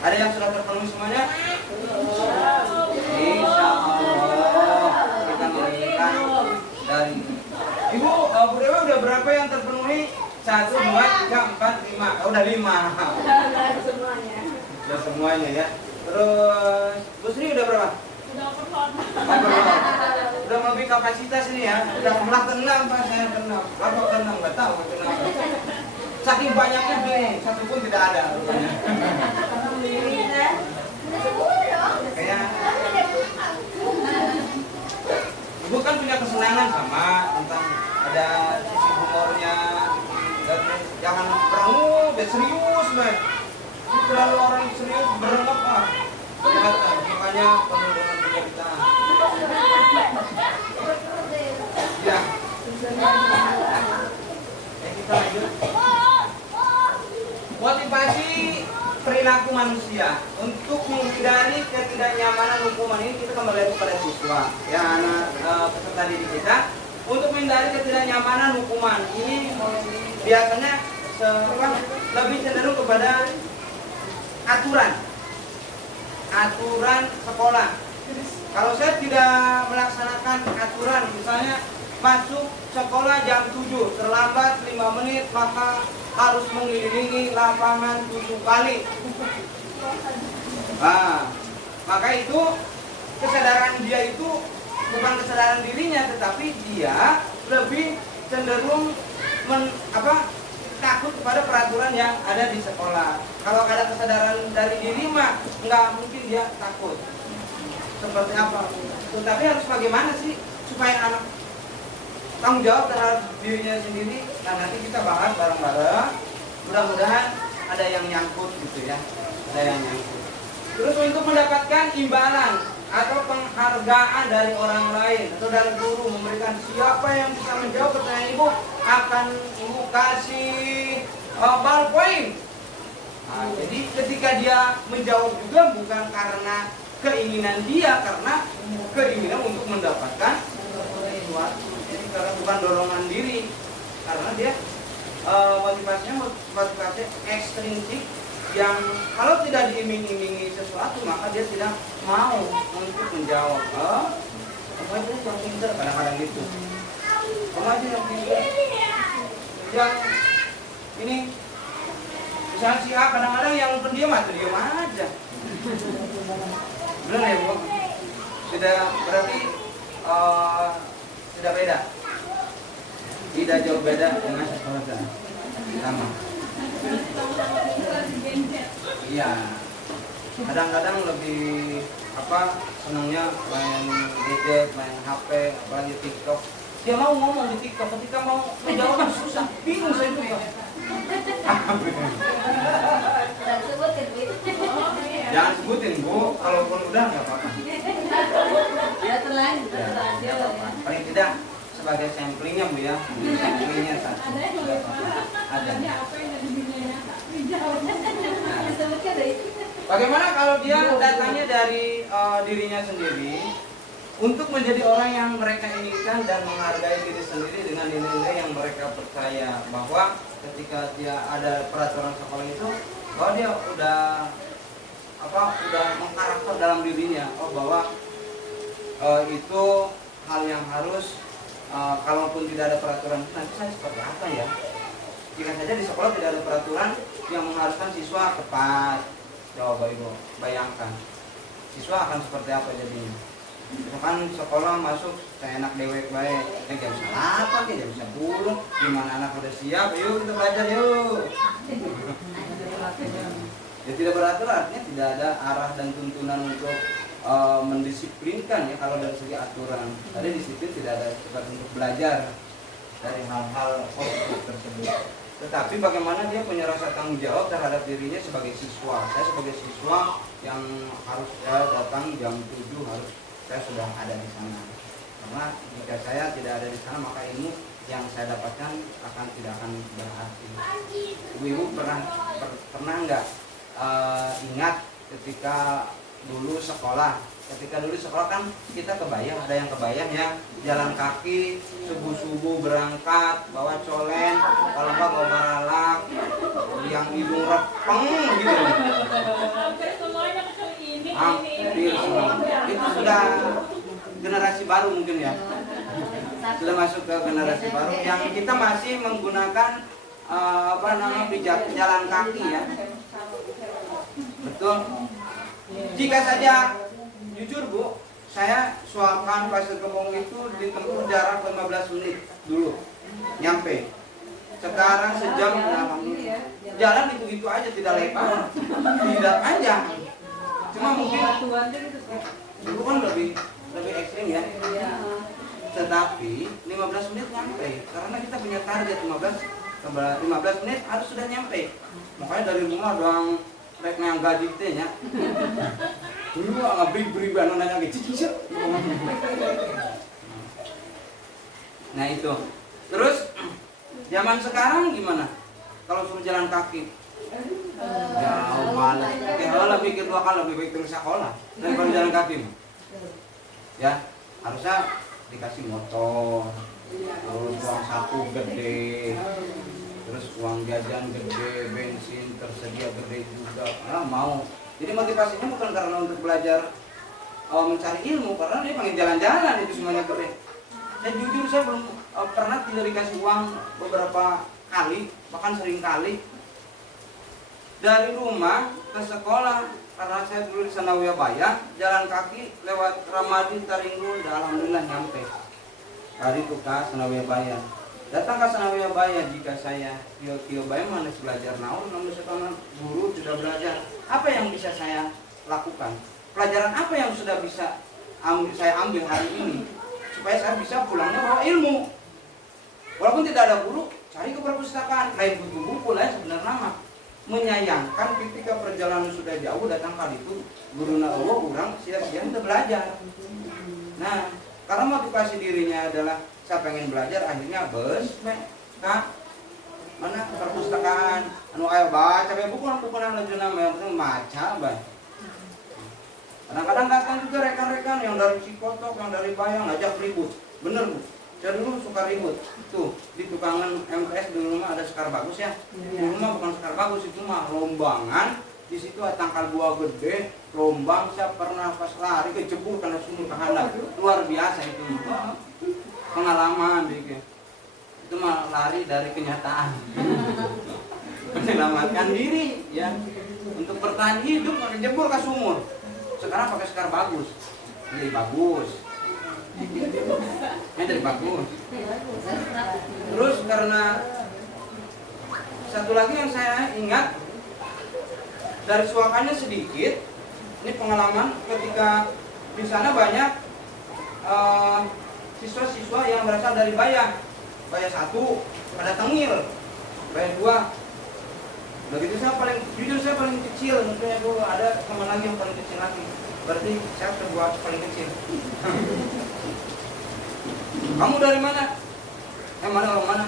Ada yang sudah terpenuhi semuanya? Insya Allah kita menginginkan dari ibu, Bu Dewa udah berapa yang terpenuhi? 1, 2, 3, 4, 5. Udah 5. Semuanya. Udah semuanya ya. Terus Bu Sri udah berapa? Udah perform. Udah lebih kapasitas ini ya. Udah pernah tenang Pak, saya tenang. Apa tenang? Nggak tahu kenapa. Saking banyaknya bingung, satu pun tidak ada rupanya. Kayak ibu kan punya kesenangan sama tentang ada sisi humornya dan jangan pernah serius man. Terlalu orang serius berengap ah. Kelihatan makanya penuh dengan penderitaan. Ya. Kita lanjut. Motivasi perilaku manusia untuk menghindari ketidaknyamanan hukuman ini kita kembali lagi pada siswa ya anak peserta didik kita untuk menghindari ketidaknyamanan hukuman ini biasanya lebih cenderung kepada aturan sekolah. Kalau saya tidak melaksanakan aturan misalnya masuk sekolah jam 7 terlambat 5 menit maka harus mengelilingi lapangan 7 kali. Nah, maka itu kesadaran dia itu bukan kesadaran dirinya, tetapi dia lebih cenderung takut kepada peraturan yang ada di sekolah. Kalau ada kesadaran dari diri mah nggak mungkin dia takut. Seperti apa? Tetapi harus bagaimana sih supaya anak tanggung jawab terhadap dirinya sendiri. Nah nanti kita bahas bareng-bareng. Mudah-mudahan ada yang nyangkut gitu ya. Ada yang nyangkut. Terus untuk mendapatkan imbalan atau penghargaan dari orang lain atau dari guru memberikan siapa yang bisa menjawab pertanyaan ibu akan ibu kasih ballpoint. Nah, jadi ketika dia menjawab juga bukan karena keinginan dia, karena keinginan untuk mendapatkan sesuatu. Jadi karena bukan dorongan diri. karena dia motivasinya motivasi ekstrinsik yang kalau tidak diiming-imingi sesuatu maka dia tidak mau untuk menjawab. Kamu aja yang pintar, kadang-kadang gitu. Kamu aja yang pintar. Yang ini misalnya si A kadang-kadang yang pendiam atau diam aja. Benar ya Bu? Sudah berarti sudah beda. Tidak jauh beda dengan sekolah sama. Iya. Kadang-kadang lebih senangnya main gadget, main HP, apalagi TikTok. Dia mau ngomong di TikTok, ketika mau menjawab susah, bingung saya juga. Jangan sebutin Bu, kalaupun udah nggak apa-apa. Ya terlanjur. Ya, paling tidak sebagai samplingnya Bu ya, samplingnya satu. Ada. Bagaimana kalau dia datangnya dari dirinya sendiri untuk menjadi orang yang mereka inginkan dan menghargai diri sendiri dengan nilai-nilai yang mereka percaya, bahwa ketika dia ada peraturan sekolah itu bahwa dia udah mengkarakter dalam dirinya bahwa itu hal yang harus kalaupun tidak ada peraturan nanti saya seperti apa ya. Jika saja di sekolah tidak ada peraturan yang mengharuskan siswa tepat, coba Ibu bayangkan siswa akan seperti apa jadinya. Misalkan sekolah masuk seenak dewek baik, jam apa jam 10, gimana anak udah siap, yuk kita belajar yuk. Ya tidak beratur artinya tidak ada arah dan tuntunan untuk mendisiplinkan ya kalau dari segi aturan. Tadi disiplin tidak ada sifat untuk belajar dari hal-hal positif tersebut. Tetapi bagaimana dia punya rasa tanggung jawab terhadap dirinya sebagai siswa. Saya sebagai siswa yang harus saya datang jam 7 harus saya sudah ada di sana. Karena jika saya tidak ada di sana maka ilmu yang saya dapatkan tidak akan berarti. Ibu pernah nggak ingat ketika dulu sekolah kan kita kebayang, ada yang kebayang ya jalan kaki subuh-subuh berangkat bawa colen, kalau nggak bawa maralak yang hidung repeng gitu. Hampir semuanya kecil ini. Hampir semua. Itu sudah generasi baru mungkin ya. Sudah masuk ke generasi baru yang kita masih menggunakan jalan kaki ya. Betul. Jika saja jujur Bu, saya suapan Pasir Kembong itu ditempuh jarak 15 menit dulu nyampe. Sekarang sejam, alhamdulillah. Jalan itu aja, tidak lebar, tidak panjang. Cuma mungkin dulu kan lebih ekstrim ya. Tetapi 15 menit nyampe, karena kita punya target 15 menit harus sudah nyampe. Makanya dari rumah doang rek yang gaji nya. Dulu beri nanya kecil. Nah itu. Terus zaman sekarang gimana? Kalau suruh jalan kaki? Ya malas. Kalau pikir 2 kali lebih baik terus sekolah daripada jalan kaki. Ya, harusnya dikasih motor. Terus uang saku gede. Terus uang jajan gede, bensin tersedia gede juga. Mau. Jadi motivasinya bukan karena untuk belajar mencari ilmu, karena dia pengen jalan-jalan itu semuanya gede. Dan jujur saya belum pernah tidak dikasih uang beberapa kali, bahkan sering kali dari rumah ke sekolah. Karena saya dulu di Sanawiyah jalan kaki lewat Ramadhin Taringgul, dan alhamdulillah nyampe. Hari itu ke Sanawiyah. Datang ke Sanawiyah jika saya kio mana belajar naon, namun sekarang guru sudah belajar. Apa yang bisa saya lakukan? Pelajaran apa yang sudah bisa saya ambil hari ini supaya saya bisa pulangnya bawa ilmu. Walaupun tidak ada guru, cari ke perpustakaan, lain buku-buku lain sebenarnya mah. Menyayangkan ketika perjalanan sudah jauh datang kali itu guru Allah kurang sia-sia untuk belajar. Nah, karena motivasi dirinya adalah saya pengen belajar, akhirnya kak mana perpustakaan ayo baca buku yang lebih nama yang penting baca kadang-kadang datang juga rekan-rekan yang dari Cikotok, yang dari Bayang ngajak ribut, bener Bu, Saya dulu suka ribut. Tuh, di tukangan MPS di rumah ada sekar bagus ya. Di rumah bukan sekar bagus, itu mah lombangan. Di situ ada tangkal buah gede, lombang. Saya pernah pas lari kejebur karena sumur kehandap. Luar biasa itu. Pengalaman dikit. Itu mah lari dari kenyataan. Menyelamatkan diri ya. Untuk bertahan hidup pakai jebur ke sumur. Sekarang pakai sekar bagus. Jadi bagus. Jadi bagus. Terus karena satu lagi yang saya ingat dari suakannya sedikit. Ini pengalaman ketika di sana banyak siswa-siswa yang berasal dari Baya 1 pada Tengil, Baya 2. Begitu saya jujur saya paling kecil, mungkin aku ada teman lagi yang paling kecil lagi. Berarti saya terbuat paling kecil. Kamu dari mana? Mana orang mana?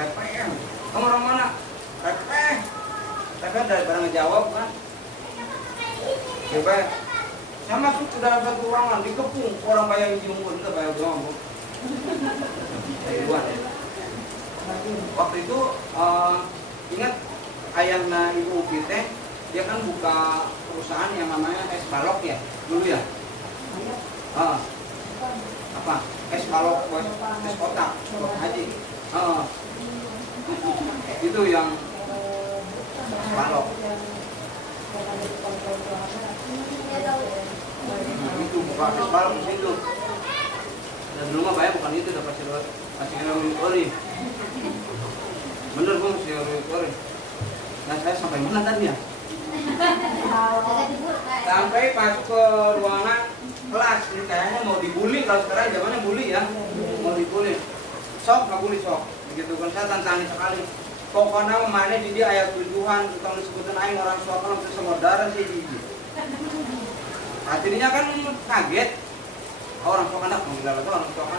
Repeh. Kamu orang mana? Repeh. Repeh dari barang ngejawab kan? Coba. Saya masuk ke dalam satu ruangan dikepung orang Bayang Jumur itu Bayang Jumur. Dari luar ya. Waktu itu ingat ayahnya Ibu Upi teh, dia kan buka perusahaan yang namanya es balok ya dulu ya. Apa? Es balok, es kotak, haji. Itu yang es balok. Itu buka es balok di situ. Dan dulu mah bayar bukan itu, dapat kasih ori. Bener bung, si ori. Nah saya sampai mana tadi ya? Sampai pas ke ruangan kelas, ini kayaknya mau dibully, kalau sekarang zamannya bully ya. Mau dibully. Sok nggak bully sok. Begitu kan saya tantangin sekali. Pokoknya mana di dia ayat tujuan, kalau disebutin aing orang suaka langsung saudara sih di. Akhirnya kan kaget. Orang suaka nak menggila lagi orang suaka.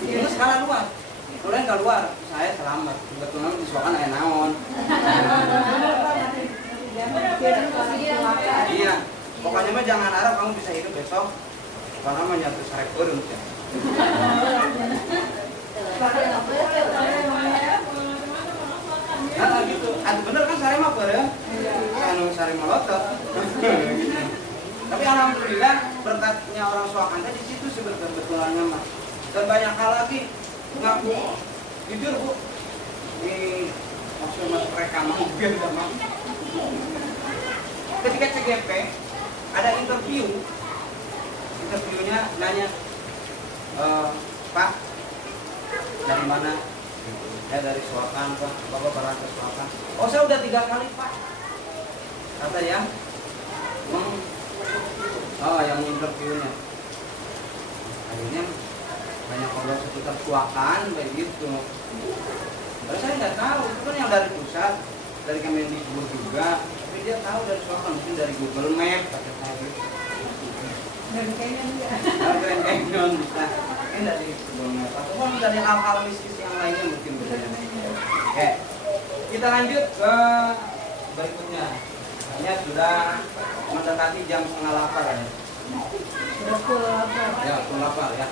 Itu skala luas. Kemudian keluar, saya selamat. Kebetulan di suakan ayah naon. Iya, pokoknya mah jangan harap kamu bisa hidup besok. Karena mah nyatu sarek urung ya. Nah gitu, bener kan sare mah ya? Anu sare malotot. Tapi alhamdulillah berkatnya orang suakan di situ sebetulnya mah. Dan banyak hal lagi. Ngaku jujur bu di maksud mereka mobil sama ketika CGP ada interviewnya nanya Pak dari mana ya dari Suakan Pak Bapak berangkat Suakan oh saya udah 3 kali Pak kata ya yang interviewnya akhirnya banyak ngobrol seputar Suakan begitu. Tapi saya nggak tahu itu kan yang dari pusat, dari Kemendikbud juga. Tapi dia tahu dari Suakan mungkin dari Google Map kata saya gitu. Dari Canyon bisa. Ini dari Google Map ataupun dari hal-hal mistis yang lainnya mungkin. Oke, kita lanjut ke berikutnya. Hanya sudah mendekati jam 7:30 ya. Sudah pukul 8. Ya, pukul 8 ya.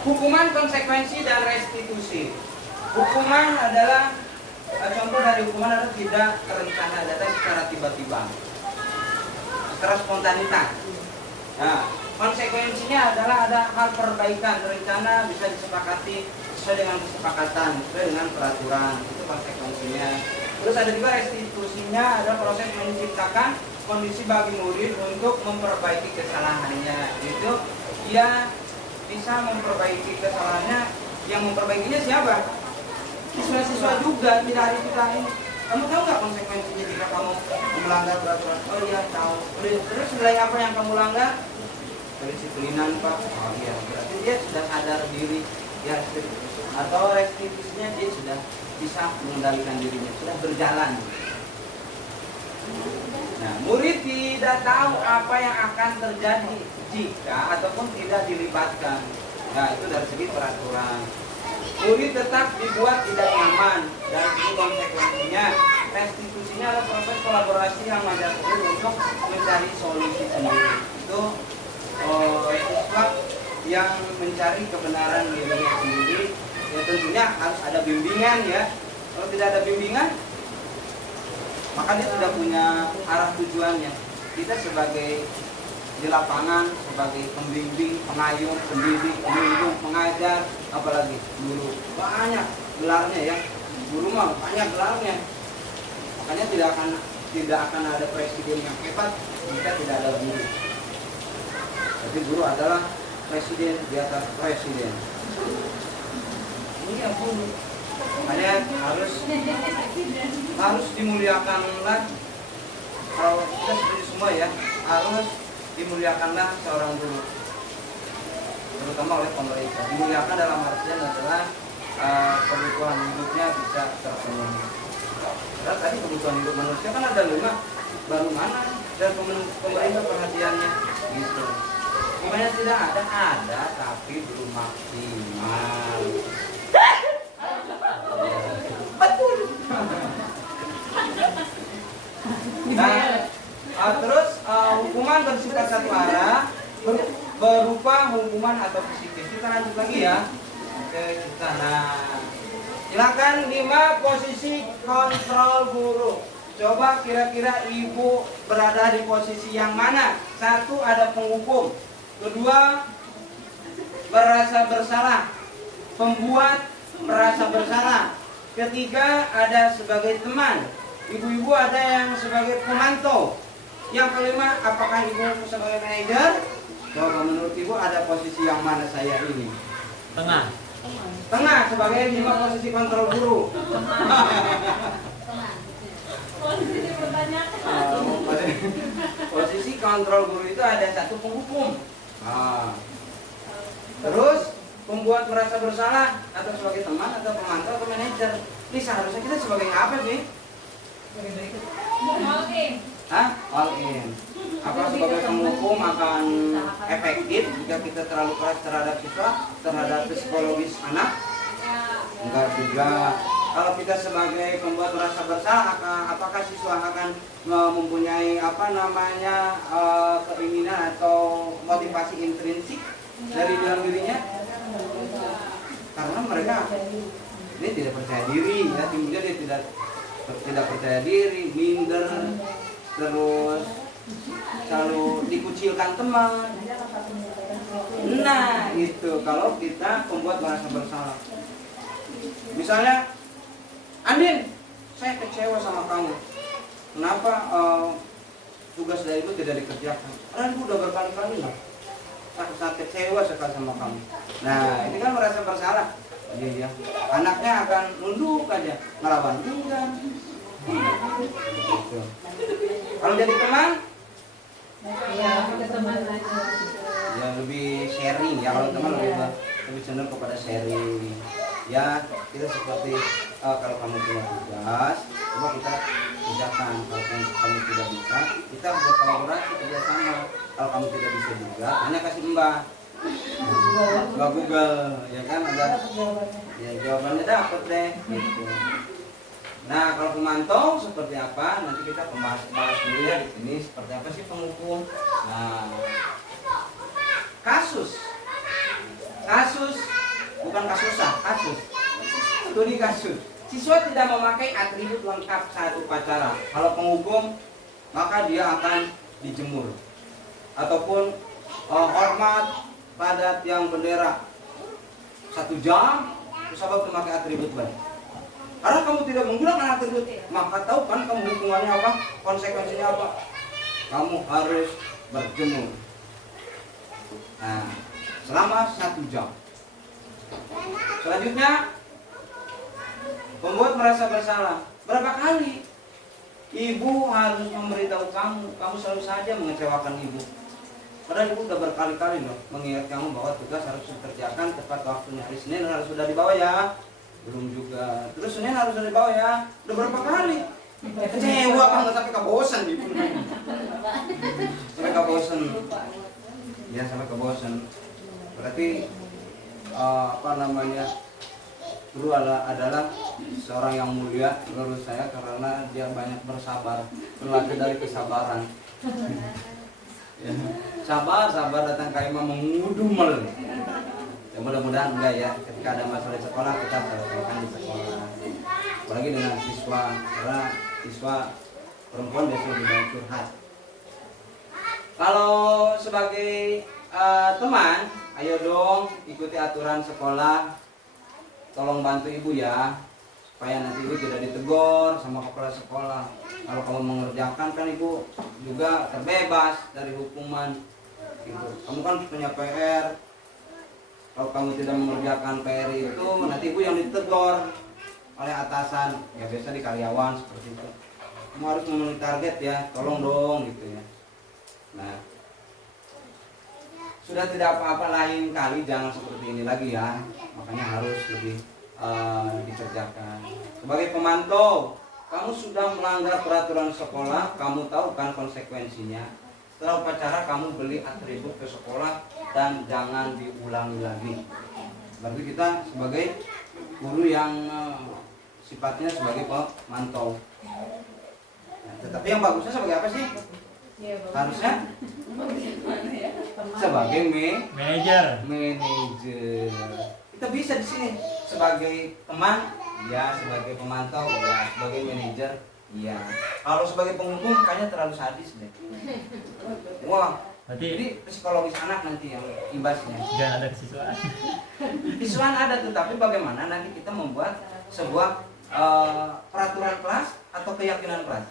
Hukuman, konsekuensi, dan restitusi. Hukuman adalah contoh dari hukuman adalah tidak terencana, datang secara tiba-tiba, secara spontanitas. Nah, konsekuensinya adalah ada hal perbaikan, rencana bisa disepakati sesuai dengan kesepakatan, sesuai dengan peraturan. Itu konsekuensinya. Terus ada juga restitusinya, ada proses menciptakan kondisi bagi murid untuk memperbaiki kesalahannya. Itu dia bisa memperbaiki kesalahannya. Yang memperbaikinya siapa? Siswa-siswa juga, tidak hari kita ini. Kamu tahu nggak konsekuensinya jika kamu melanggar peraturan? Oh iya tahu. Terus nilai apa yang kamu langgar? Kedisiplinan Pak. Oh iya, berarti dia sudah sadar diri. Ya, atau restitusinya dia sudah bisa mengendalikan dirinya, sudah berjalan. Nah, murid tidak tahu apa yang akan terjadi jika ataupun tidak dilibatkan. Nah, itu dari segi peraturan. Murid tetap dibuat tidak nyaman. Dari segi konsekuensinya, restitusinya adalah proses kolaborasi yang mengajak murid untuk mencari solusi sendiri. Itu siswa yang mencari kebenaran dirinya sendiri, ya tentunya harus ada bimbingan ya. Kalau tidak ada bimbingan, maka dia tidak punya arah tujuannya. Kita sebagai di lapangan sebagai pembimbing, pengayuh, pendidik, pelindung, pengajar, apalagi guru, banyak gelarnya ya. Guru mah banyak gelarnya. Makanya tidak akan ada presiden yang hebat jika tidak ada guru. Jadi guru adalah presiden di atas presiden. Ini ya guru. Makanya harus dimuliakanlah. Kalau kita seperti semua ya, harus dimuliakanlah seorang guru, terutama oleh pemerintah. Dimuliakan dalam artian adalah kebutuhan hidupnya bisa terpenuhi. Karena tadi kebutuhan hidup manusia kan ada 5, baru mana dan pemerintah perhatiannya gitu. Gimana tidak ada tapi belum maksimal. Betul. Nah, terus hukuman bersifat satu arah berupa hukuman atau psikis. Kita lanjut lagi ya. Oke, kita silakan 5 posisi kontrol guru. Coba kira-kira ibu berada di posisi yang mana? 1 ada penghukum, 2 merasa bersalah, pembuat merasa bersalah, 3 ada sebagai teman, ibu-ibu ada yang sebagai pemantau, yang kelima apakah ibu sebagai manajer? Coba menurut ibu ada posisi yang mana saya ini? Tengah sebagai 5 posisi kontrol guru. Posisi kontrol guru itu ada 1 penghukum. Terus pembuat merasa bersalah atau sebagai teman atau pemantau atau manajer. Ini seharusnya kita sebagai apa sih? All in. Apa sebagai penghukum akan efektif jika kita terlalu keras terhadap siswa, terhadap psikologis anak? Enggak juga. Kalau kita sebagai pembuat merasa bersalah, apakah siswa akan mempunyai keinginan atau motivasi intrinsik dari dalam dirinya? Karena mereka ini tidak percaya diri, ya timbulnya dia tidak percaya diri, minder, terus selalu dikucilkan teman. Nah itu kalau kita pembuat merasa bersalah. Misalnya, Andin, saya kecewa sama kamu. Kenapa tugas dari ibu tidak dikerjakan? Karena ibu udah berkali-kali lah. Aku sangat kecewa sekali sama kamu. Nah, ini kan merasa bersalah. Iya. Anaknya akan nunduk aja, ngelawan juga. Gitu. Kalau jadi teman, ya lebih sharing ya. Kalau teman lebih cenderung kepada sharing. Ya, kita seperti kalau kamu punya tugas, coba kita kerjakan. Kalau kamu tidak bisa, kita berkolaborasi kerjasama. Kalau kamu tidak bisa juga, hanya kasih mbak Google, ya kan ada, ya jawabannya dapat deh. Gitu. Nah, kalau pemantau seperti apa? Nanti kita bahas dulu ya di sini. Seperti apa sih penghukum? Nah, kasus bukan kasusah, kasus. Studi kasus. Siswa tidak memakai atribut lengkap saat upacara. Kalau penghukum, maka dia akan dijemur. Ataupun hormat pada tiang bendera 1 jam, sahabat memakai atribut baik. Karena kamu tidak menggunakan atribut, maka tahu kan kamu hukumannya apa? Konsekuensinya apa? Kamu harus berjemur. Nah, selama 1 jam. Selanjutnya, pembuat merasa bersalah. Berapa kali ibu harus memberitahu kamu selalu saja mengecewakan ibu. Padahal ibu sudah berkali-kali loh mengingat kamu bahwa tugas harus dikerjakan tepat waktunya. Hari Senin harus sudah dibawa ya. Belum juga. Terus Senin harus sudah dibawa ya. Udah berapa kali? Kecewa banget sampai kebosan ibu. Sampai kebosan. Ya, sampai kebosan. Berarti guru adalah seorang yang mulia menurut saya karena dia banyak bersabar, berlatih dari kesabaran. Ya. Sabar datang ke imam mengudumel. mudah-mudahan enggak ya, ketika ada masalah di sekolah kita selesaikan di sekolah, apalagi dengan siswa, karena siswa perempuan biasanya lebih banyak curhat. Kalau sebagai teman, ayo dong ikuti aturan sekolah, tolong bantu ibu ya, supaya nanti ibu tidak ditegur sama kepala sekolah. Kalau kamu mengerjakan kan ibu juga terbebas dari hukuman gitu. Kamu kan punya PR, kalau kamu tidak mengerjakan PR itu nanti ibu yang ditegur oleh atasan, ya biasa di karyawan seperti itu. Kamu harus memenuhi target ya, tolong dong gitu ya. Nah, sudah tidak apa-apa, lain kali jangan seperti ini lagi ya, makanya harus lebih dikerjakan. Sebagai pemantau, kamu sudah melanggar peraturan sekolah, kamu tahu kan konsekuensinya. Setelah upacara kamu beli atribut ke sekolah dan jangan diulangi lagi. Berarti kita sebagai guru yang sifatnya sebagai pemantau. Nah, tetapi yang bagusnya sebagai apa sih? Harusnya sebagai manajer. Kita bisa di sini sebagai teman, ya, sebagai pemantau, ya, sebagai manajer, ya. Kalau sebagai penghukum kayaknya terlalu sadis deh. Wah, jadi psikologis anak nanti yang imbasnya. Jangan ada kesiswaan. Siswaan ada, tetapi bagaimana nanti kita membuat sebuah peraturan kelas atau keyakinan kelas?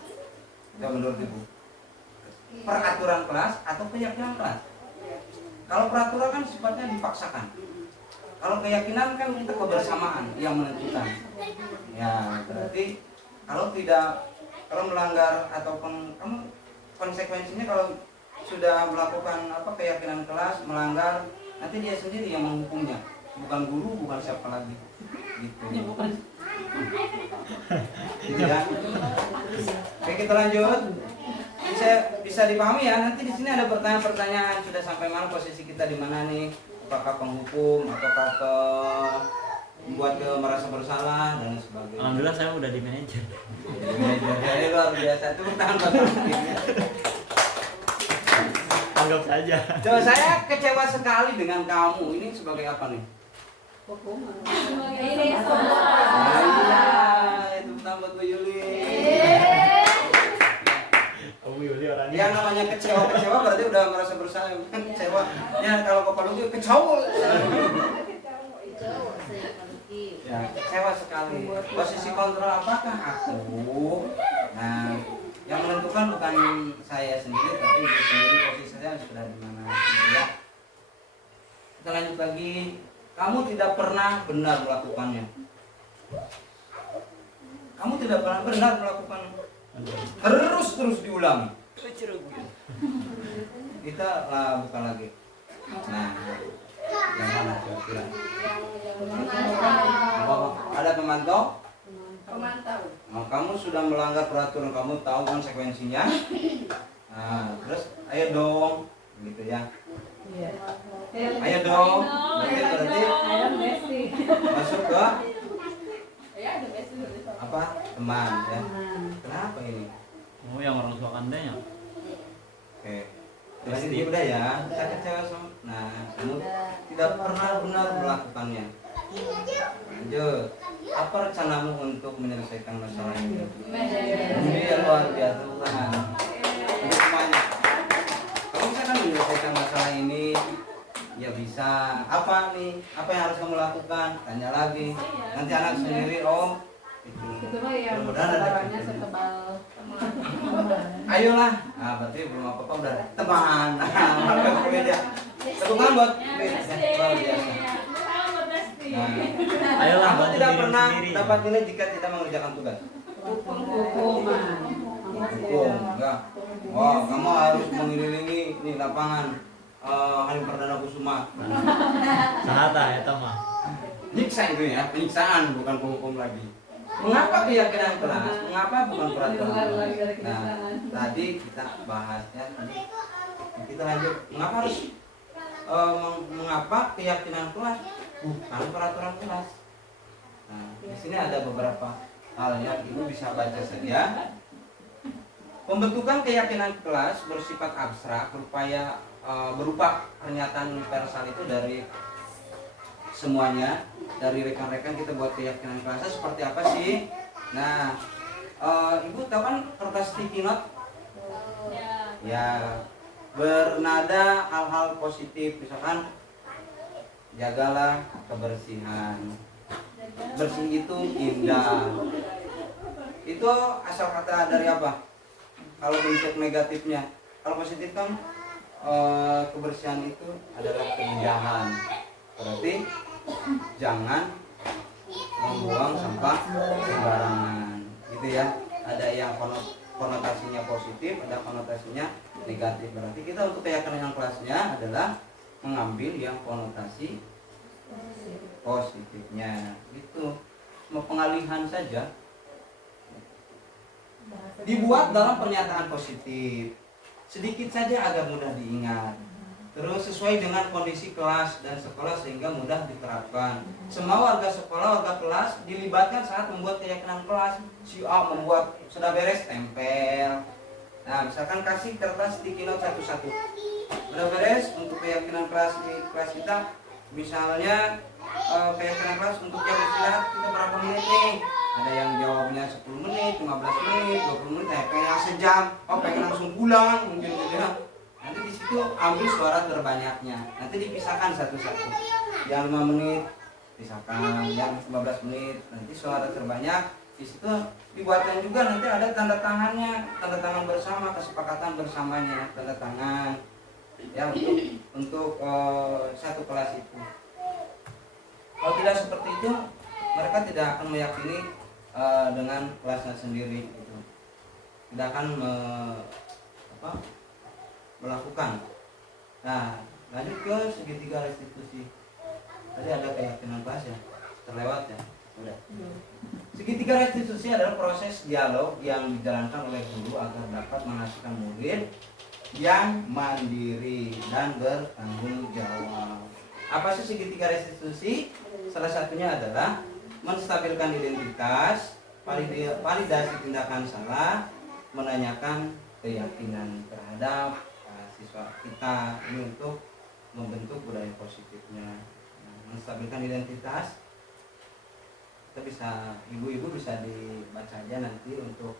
Ya, menurut ibu, peraturan kelas atau keyakinan kelas? Kalau peraturan kan sifatnya dipaksakan. Kalau keyakinan kan kita kebersamaan yang menentukan. Ya, berarti kalau melanggar ataupun kamu konsekuensinya kalau sudah melakukan keyakinan kelas, melanggar, nanti dia sendiri yang menghukumnya, bukan guru, bukan siapa lagi. Gitu. Gitu ya. Oke, kita lanjut. Bisa dipahami ya. Nanti di sini ada pertanyaan-pertanyaan, sudah sampai mana posisi kita di mana nih? Apakah penghukum ataukah membuat merasa bersalah dan sebagainya. Alhamdulillah saya udah di manajer. Manajer saya luar biasa, itu tangan. Anggap saja. Coba, saya kecewa sekali dengan kamu. Ini sebagai apa nih? Hukuman. Iya, itu buat Bu Yuli. Bu Yuli orangnya. Yang namanya kecewa berarti udah merasa bersalah, kan kecewa. Ya kalau Bapak Luki kecewa. Ya, kecewa sekali. Posisi kontrol apakah aku? Nah, yang menentukan bukan saya sendiri, tapi ibu sendiri, posisi saya sudah di mana. Ya. Kita lanjut lagi. Kamu tidak pernah benar melakukannya. Kamu tidak pernah benar melakukan. Terus diulangi. Kita buka lagi. Nah, yang mana kira-kira? Ada pemantau? Pemantau. Nah, kamu sudah melanggar peraturan, kamu tahu konsekuensinya. Nah, terus ayo dong, gitu ya. Iya. Ayo dong. Berarti masuk ke apa? Teman ya. Kenapa ini? Oh, yang orang tua kandanya. Oke. Lanjut ya udah ya. Saya kecewa sama. Nah, kamu tidak pernah benar melakukannya. Lanjut. Apa rencanamu untuk menyelesaikan masalah ini? Ini luar biasa Tuhan. Untuk semuanya. Kamu bisa kan menyelesaikan masalah ini? Ya bisa. Apa nih? Apa yang harus kamu lakukan? Tanya lagi. Nanti anak sendiri Itu mah yang mudah-mudahan ada kebarannya setebal ayolah. Nah, berarti belum apa-apa udah teman. Maka berbeda. Tepuk tangan buat luar biasa. Nah, Ayolah, kamu bantu tidak diri pernah sendiri. dapat nilai jika tidak mengerjakan tugas. hukuman. Hukum, enggak. Wah, kamu harus mengelilingi nih lapangan Halim Perdana Kusuma. Sahata eta mah. Nyiksa itu ya, penyiksaan bukan penghukum lagi. Mengapa keyakinan kelas? Mengapa bukan peraturan? Nah, tadi kita bahasnya tadi. Kita lanjut. Mengapa harus mengapa keyakinan kelas bukan peraturan kelas? Nah, di sini ada beberapa hal yang ibu bisa baca saja. Pembentukan keyakinan kelas bersifat abstrak berupa pernyataan universal itu dari semuanya. Dari rekan-rekan kita buat keyakinan kelasnya seperti apa sih. Nah, ibu tahu kan kertas sticky note? Ya, bernada hal-hal positif, misalkan jagalah kebersihan, bersih itu indah. Itu asal kata dari apa? Kalau bentuk negatifnya, kalau positif kan kebersihan itu adalah keindahan. Berarti jangan membuang sampah sembarangan, gitu ya. Ada yang konotasinya positif, ada konotasinya negatif. Berarti kita untuk keyakinan yang kelasnya adalah mengambil yang konotasi positifnya, gitu. Cuma pengalihan saja. Dibuat dalam pernyataan positif, sedikit saja agar mudah diingat. Terus sesuai dengan kondisi kelas dan sekolah sehingga mudah diterapkan. Semua warga sekolah, warga kelas dilibatkan saat membuat keyakinan kelas. Si A membuat sudah beres tempel. Nah, misalkan kasih kertas sticky note satu-satu. Sudah beres untuk keyakinan kelas di kelas kita. Misalnya keyakinan kelas untuk jam istirahat kita berapa menit nih? Ada yang jawabnya 10 menit, 15 menit, 20 menit, pengen sejam, pengen langsung pulang mungkin gitu ya. Nanti di situ ambil suara terbanyaknya. Nanti dipisahkan satu-satu. Yang 5 menit pisahkan, yang 15 menit nanti suara terbanyak. Di situ dibuatkan juga nanti ada tanda tangannya, tanda tangan bersama, kesepakatan bersamanya, tanda tangan ya untuk satu kelas itu. Kalau tidak seperti itu, mereka tidak akan meyakini dengan kelasnya sendiri gitu. Tidak akan melakukan. Nah, lanjut ke segitiga restitusi. Tadi ada keyakinan kelas ya, terlewat ya. Udah. Segitiga restitusi adalah proses dialog yang dijalankan oleh guru agar dapat menghasilkan murid yang mandiri dan bertanggung jawab. Apa sih segitiga restitusi? Salah satunya adalah menstabilkan identitas, validasi tindakan salah, menanyakan keyakinan terhadap siswa kita. Ini untuk membentuk budaya positifnya. Menstabilkan identitas, kita bisa, ibu-ibu bisa dibaca aja nanti untuk